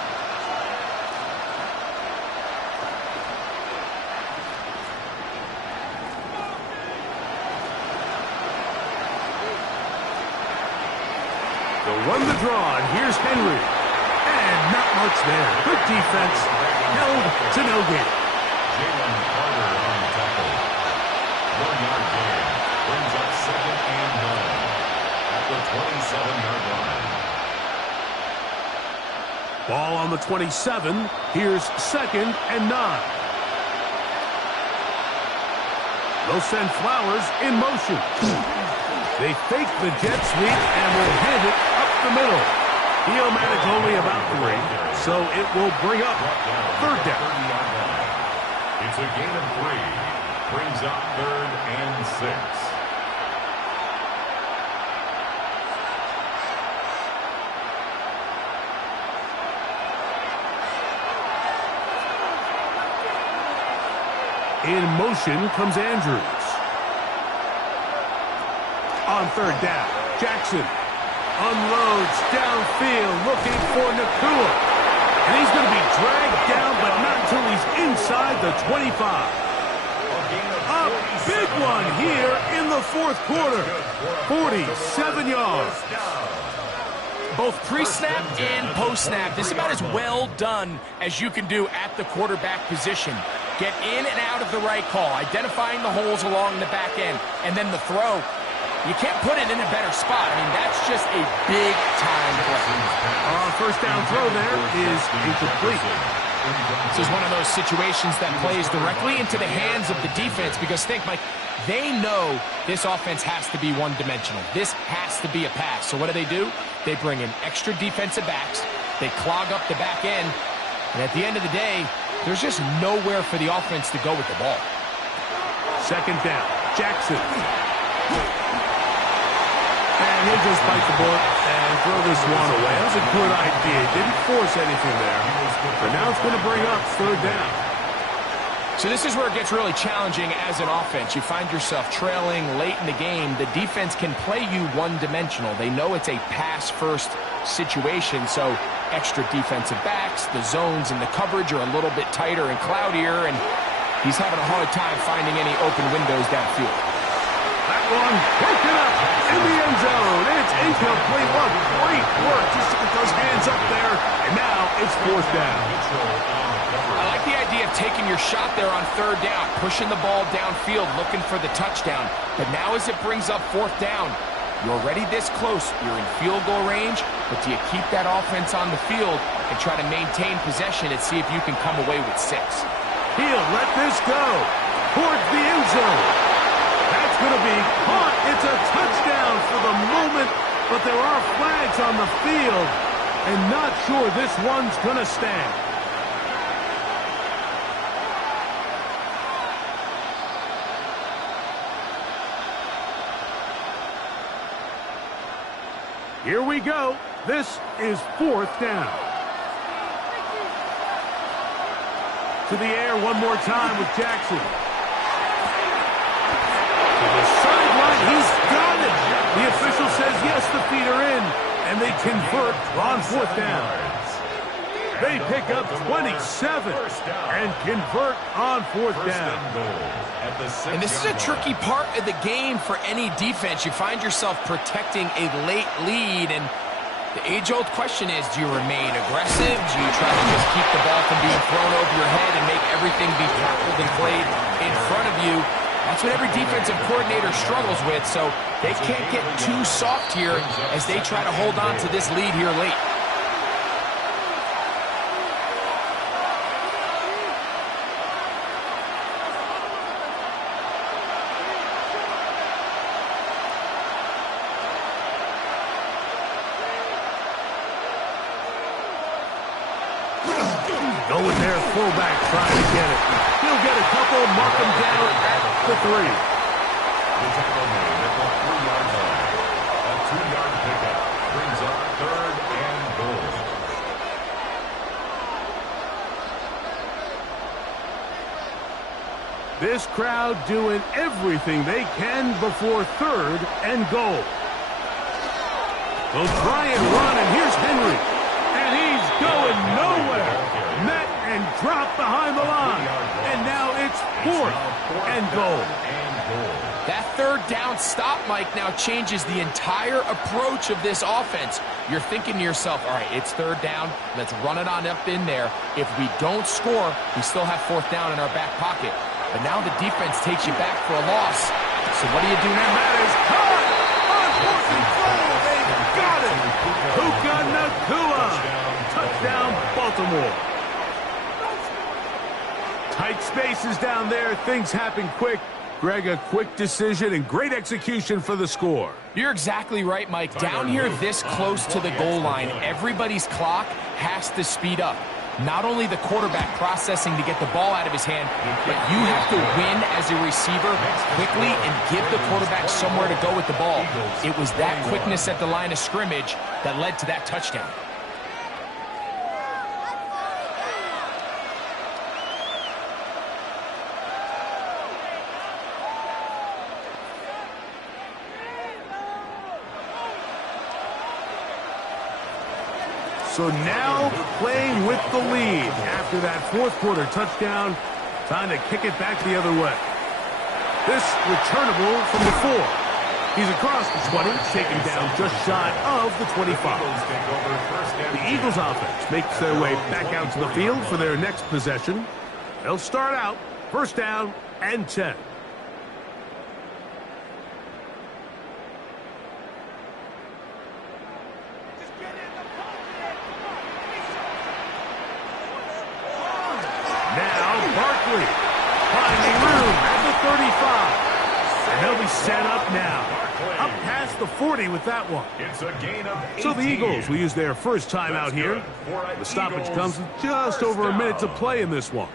They'll run the draw, and here's Henry. And not much there. Good defense. Held to no gain. Jalen Carter on the tackle. 1-yard gain. Brings up 2nd and 9 at the 27-yard line. Ball on the 27. Here's 2nd and 9. They'll send Flowers in motion. They fake the jet sweep and will hand it up the middle. He'll manage only about 3, so it will bring up 3rd down. It's a gain of 3. Brings up 3rd and 6. In motion comes Andrews. On 3rd down, Jackson unloads downfield looking for Nacua. And he's going to be dragged down, but not until he's inside the 25. A big one here in the 4th quarter. 47 yards. Both pre-snap and post-snap, this is about as well done as you can do at the quarterback position. Get in and out of the right call, identifying the holes along the back end, and then the throw. You can't put it in a better spot. I mean, that's just a big-time play. 1st down throw there is incomplete. This is one of those situations that plays directly into the hands of the defense because think, Mike, they know this offense has to be one-dimensional. This has to be a pass. So what do? They bring in extra defensive backs. They clog up the back end. And at the end of the day, there's just nowhere for the offense to go with the ball. 2nd down, Jackson. And he'll just bite the bullet and throw this one away. That was a good idea. Didn't force anything there. But now it's going to bring up 3rd down. So this is where it gets really challenging as an offense. You find yourself trailing late in the game. The defense can play you one-dimensional. They know it's a pass-first situation, so extra defensive backs, the zones and the coverage are a little bit tighter and cloudier, and he's having a hard time finding any open windows downfield. That one broken up in the end zone. It's incomplete. What great work just to get those hands up there. And now it's 4th down. I like the idea of taking your shot there on 3rd down, pushing the ball downfield, looking for the touchdown. But now as it brings up 4th down, you're already this close. You're in field goal range, but do you keep that offense on the field and try to maintain possession and see if you can come away with 6? He'll let this go towards the end zone. That's going to be caught. It's a touchdown for the moment, but there are flags on the field, and not sure this one's going to stand. Here we go. This is 4th down. To the air one more time with Jackson. To the sideline, he's got it. The official says yes, the feet are in, and they convert on 4th down. They pick up 27 and convert on 4th down. And this is a tricky part of the game for any defense. You find yourself protecting a late lead, and the age-old question is, do you remain aggressive? Do you try to just keep the ball from being thrown over your head and make everything be tackled and played in front of you? That's what every defensive coordinator struggles with, so they can't get too soft here as they try to hold on to this lead here late. Going there, fullback trying to get it. He'll get a couple, mark him down at the 3. The tackle made at the 3-yard line. A 2-yard pickup brings up 3rd and goal. This crowd doing everything they can before 3rd and goal. They'll try and run, and here's Henry. And he's going nowhere. Met and dropped behind the line. And now it's 4th and goal. That 3rd down stop, Mike, now changes the entire approach of this offense. You're thinking to yourself, all right, it's 3rd down. Let's run it on up in there. If we don't score, we still have 4th down in our back pocket. But now the defense takes you back for a loss. So what do you do now? That is caught on 4th and goal. They got it. Puka Nacua. Touchdown, Baltimore. Tight spaces down there. Things happen quick. Greg, a quick decision and great execution for the score. You're exactly right, Mike. Down here this close to the goal line, everybody's clock has to speed up. Not only the quarterback processing to get the ball out of his hand, but you have to win as a receiver quickly and give the quarterback somewhere to go with the ball. It was that quickness at the line of scrimmage that led to that touchdown. So now playing with the lead after that 4th quarter touchdown. Time to kick it back the other way. This returnable from the 4. He's across the 20, taken down just shy of the 25. The Eagles offense makes their way back out to the field for their next possession. They'll start out 1st down and 10. Finding room at the 35. And they'll be set up now. Up past the 40 with that one. It's a gain of 18. So the Eagles will use their first time out here. The stoppage comes with just over a minute to play in this one.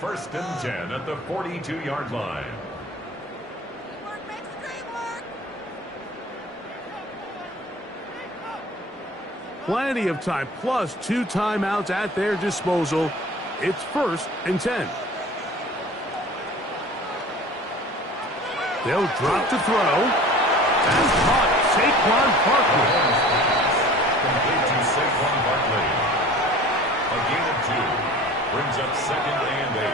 1st and 10 at the 42-yard line. Plenty of time, plus 2 timeouts at their disposal. It's 1st and 10. They'll drop to throw. That's caught. Saquon Barkley. Complete to Saquon Barkley. A gain of 2. Brings up 2nd and 8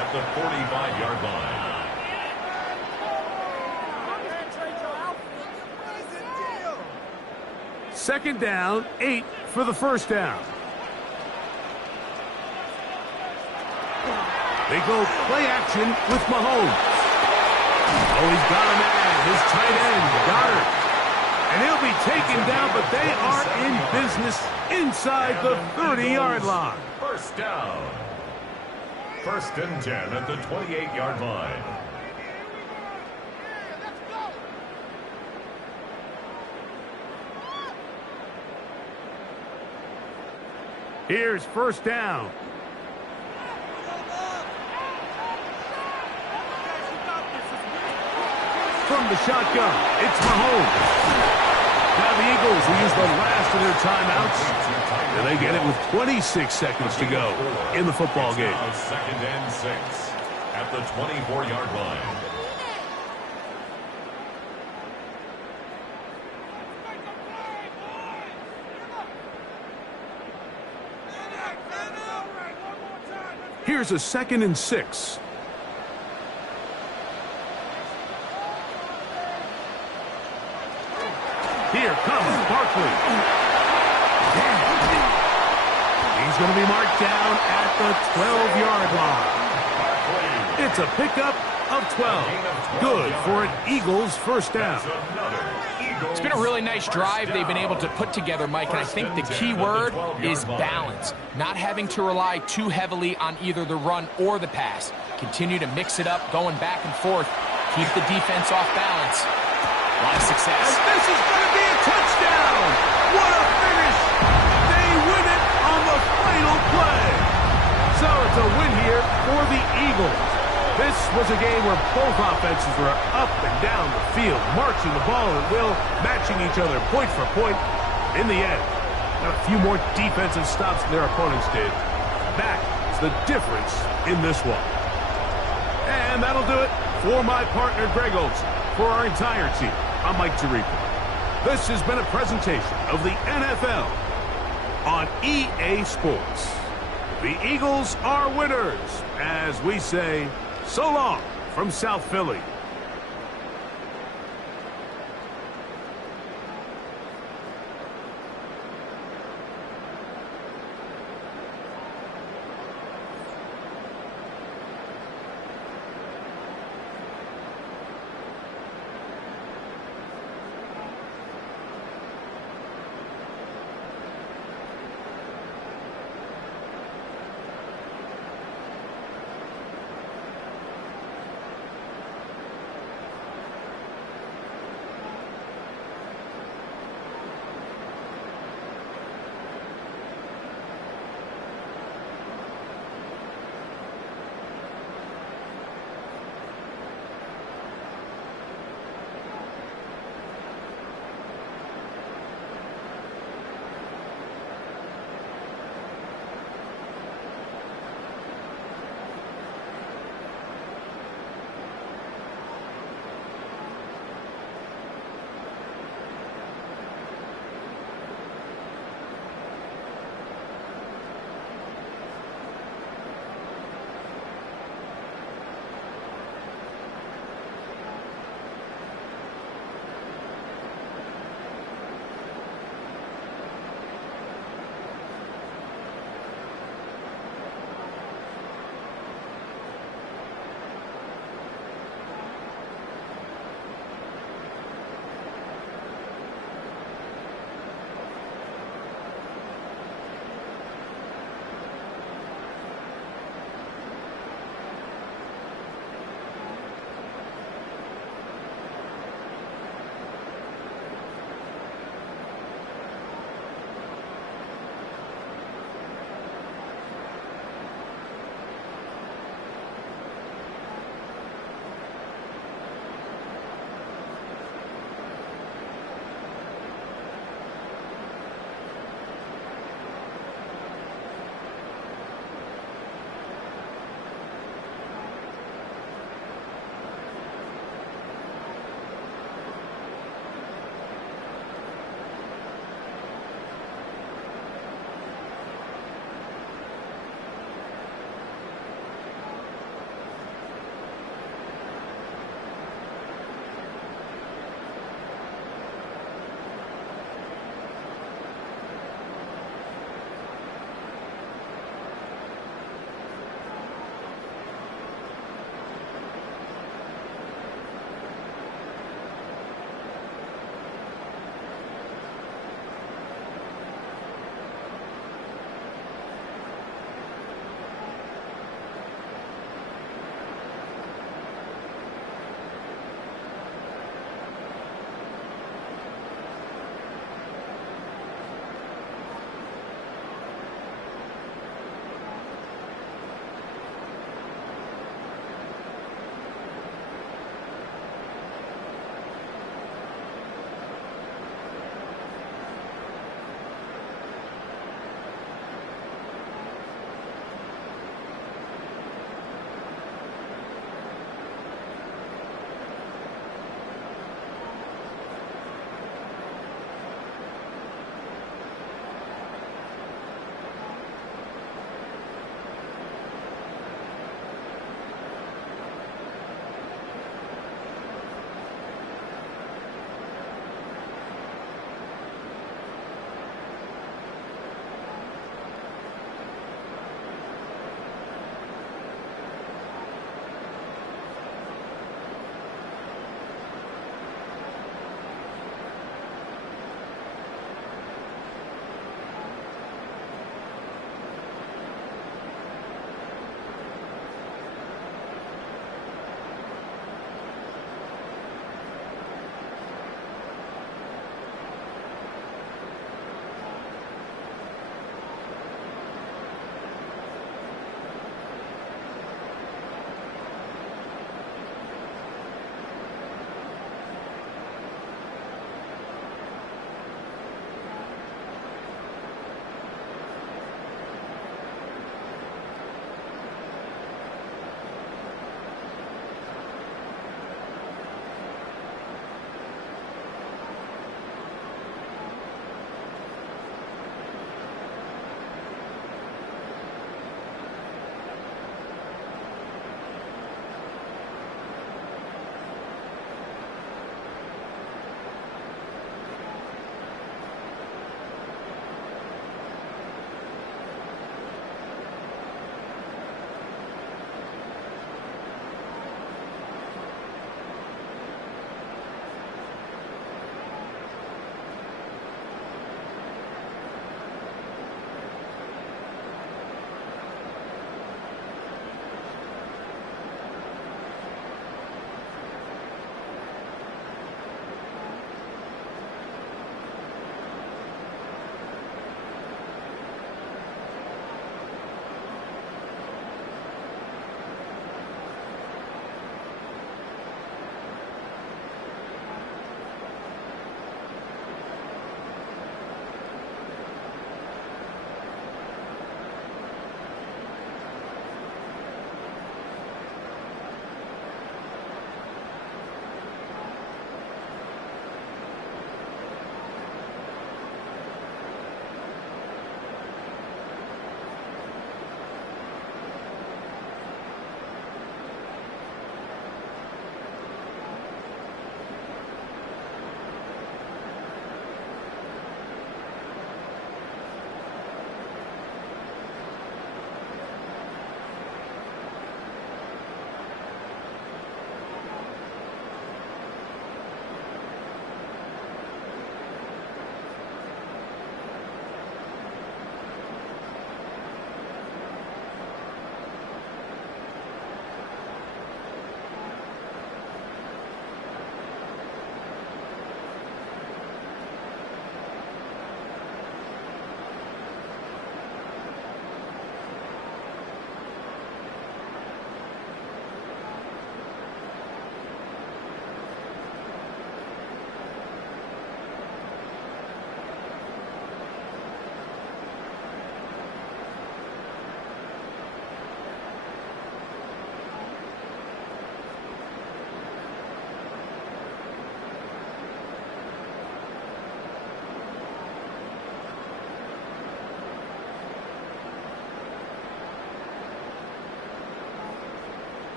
at the 45-yard line. Second down, 8 for the 1st down. They go play action with Mahomes. Oh, he's got a man. His tight end, Goddard. And he'll be taken down, but they are in business inside the 30-yard line. 1st down. 1st and 10 at the 28-yard line. Here's 1st down. From the shotgun, it's Mahomes. Now the Eagles will use the last of their timeouts, and they get it with 26 seconds to go in the football game. 2nd and 6 at the 24-yard line. Here's a 2nd and 6. Here comes Barkley. He's going to be marked down at the 12-yard line. It's a pickup of 12. Good for an Eagles 1st down. It's been a really nice drive they've been able to put together, Mike, and I think the key word is balance. Not having to rely too heavily on either the run or the pass. Continue to mix it up, going back and forth. Keep the defense off balance. A lot of success. And this is going to be a touchdown. What a finish. They win it on the final play. Eagles. This was a game where both offenses were up and down the field, marching the ball at will, matching each other point for point. In the end, got a few more defensive stops than their opponents did. That is the difference in this one. And that'll do it for my partner, Greg Olson. For our entire team, I'm Mike Tirico. This has been a presentation of the NFL on EA Sports. The Eagles are winners, as we say, so long from South Philly.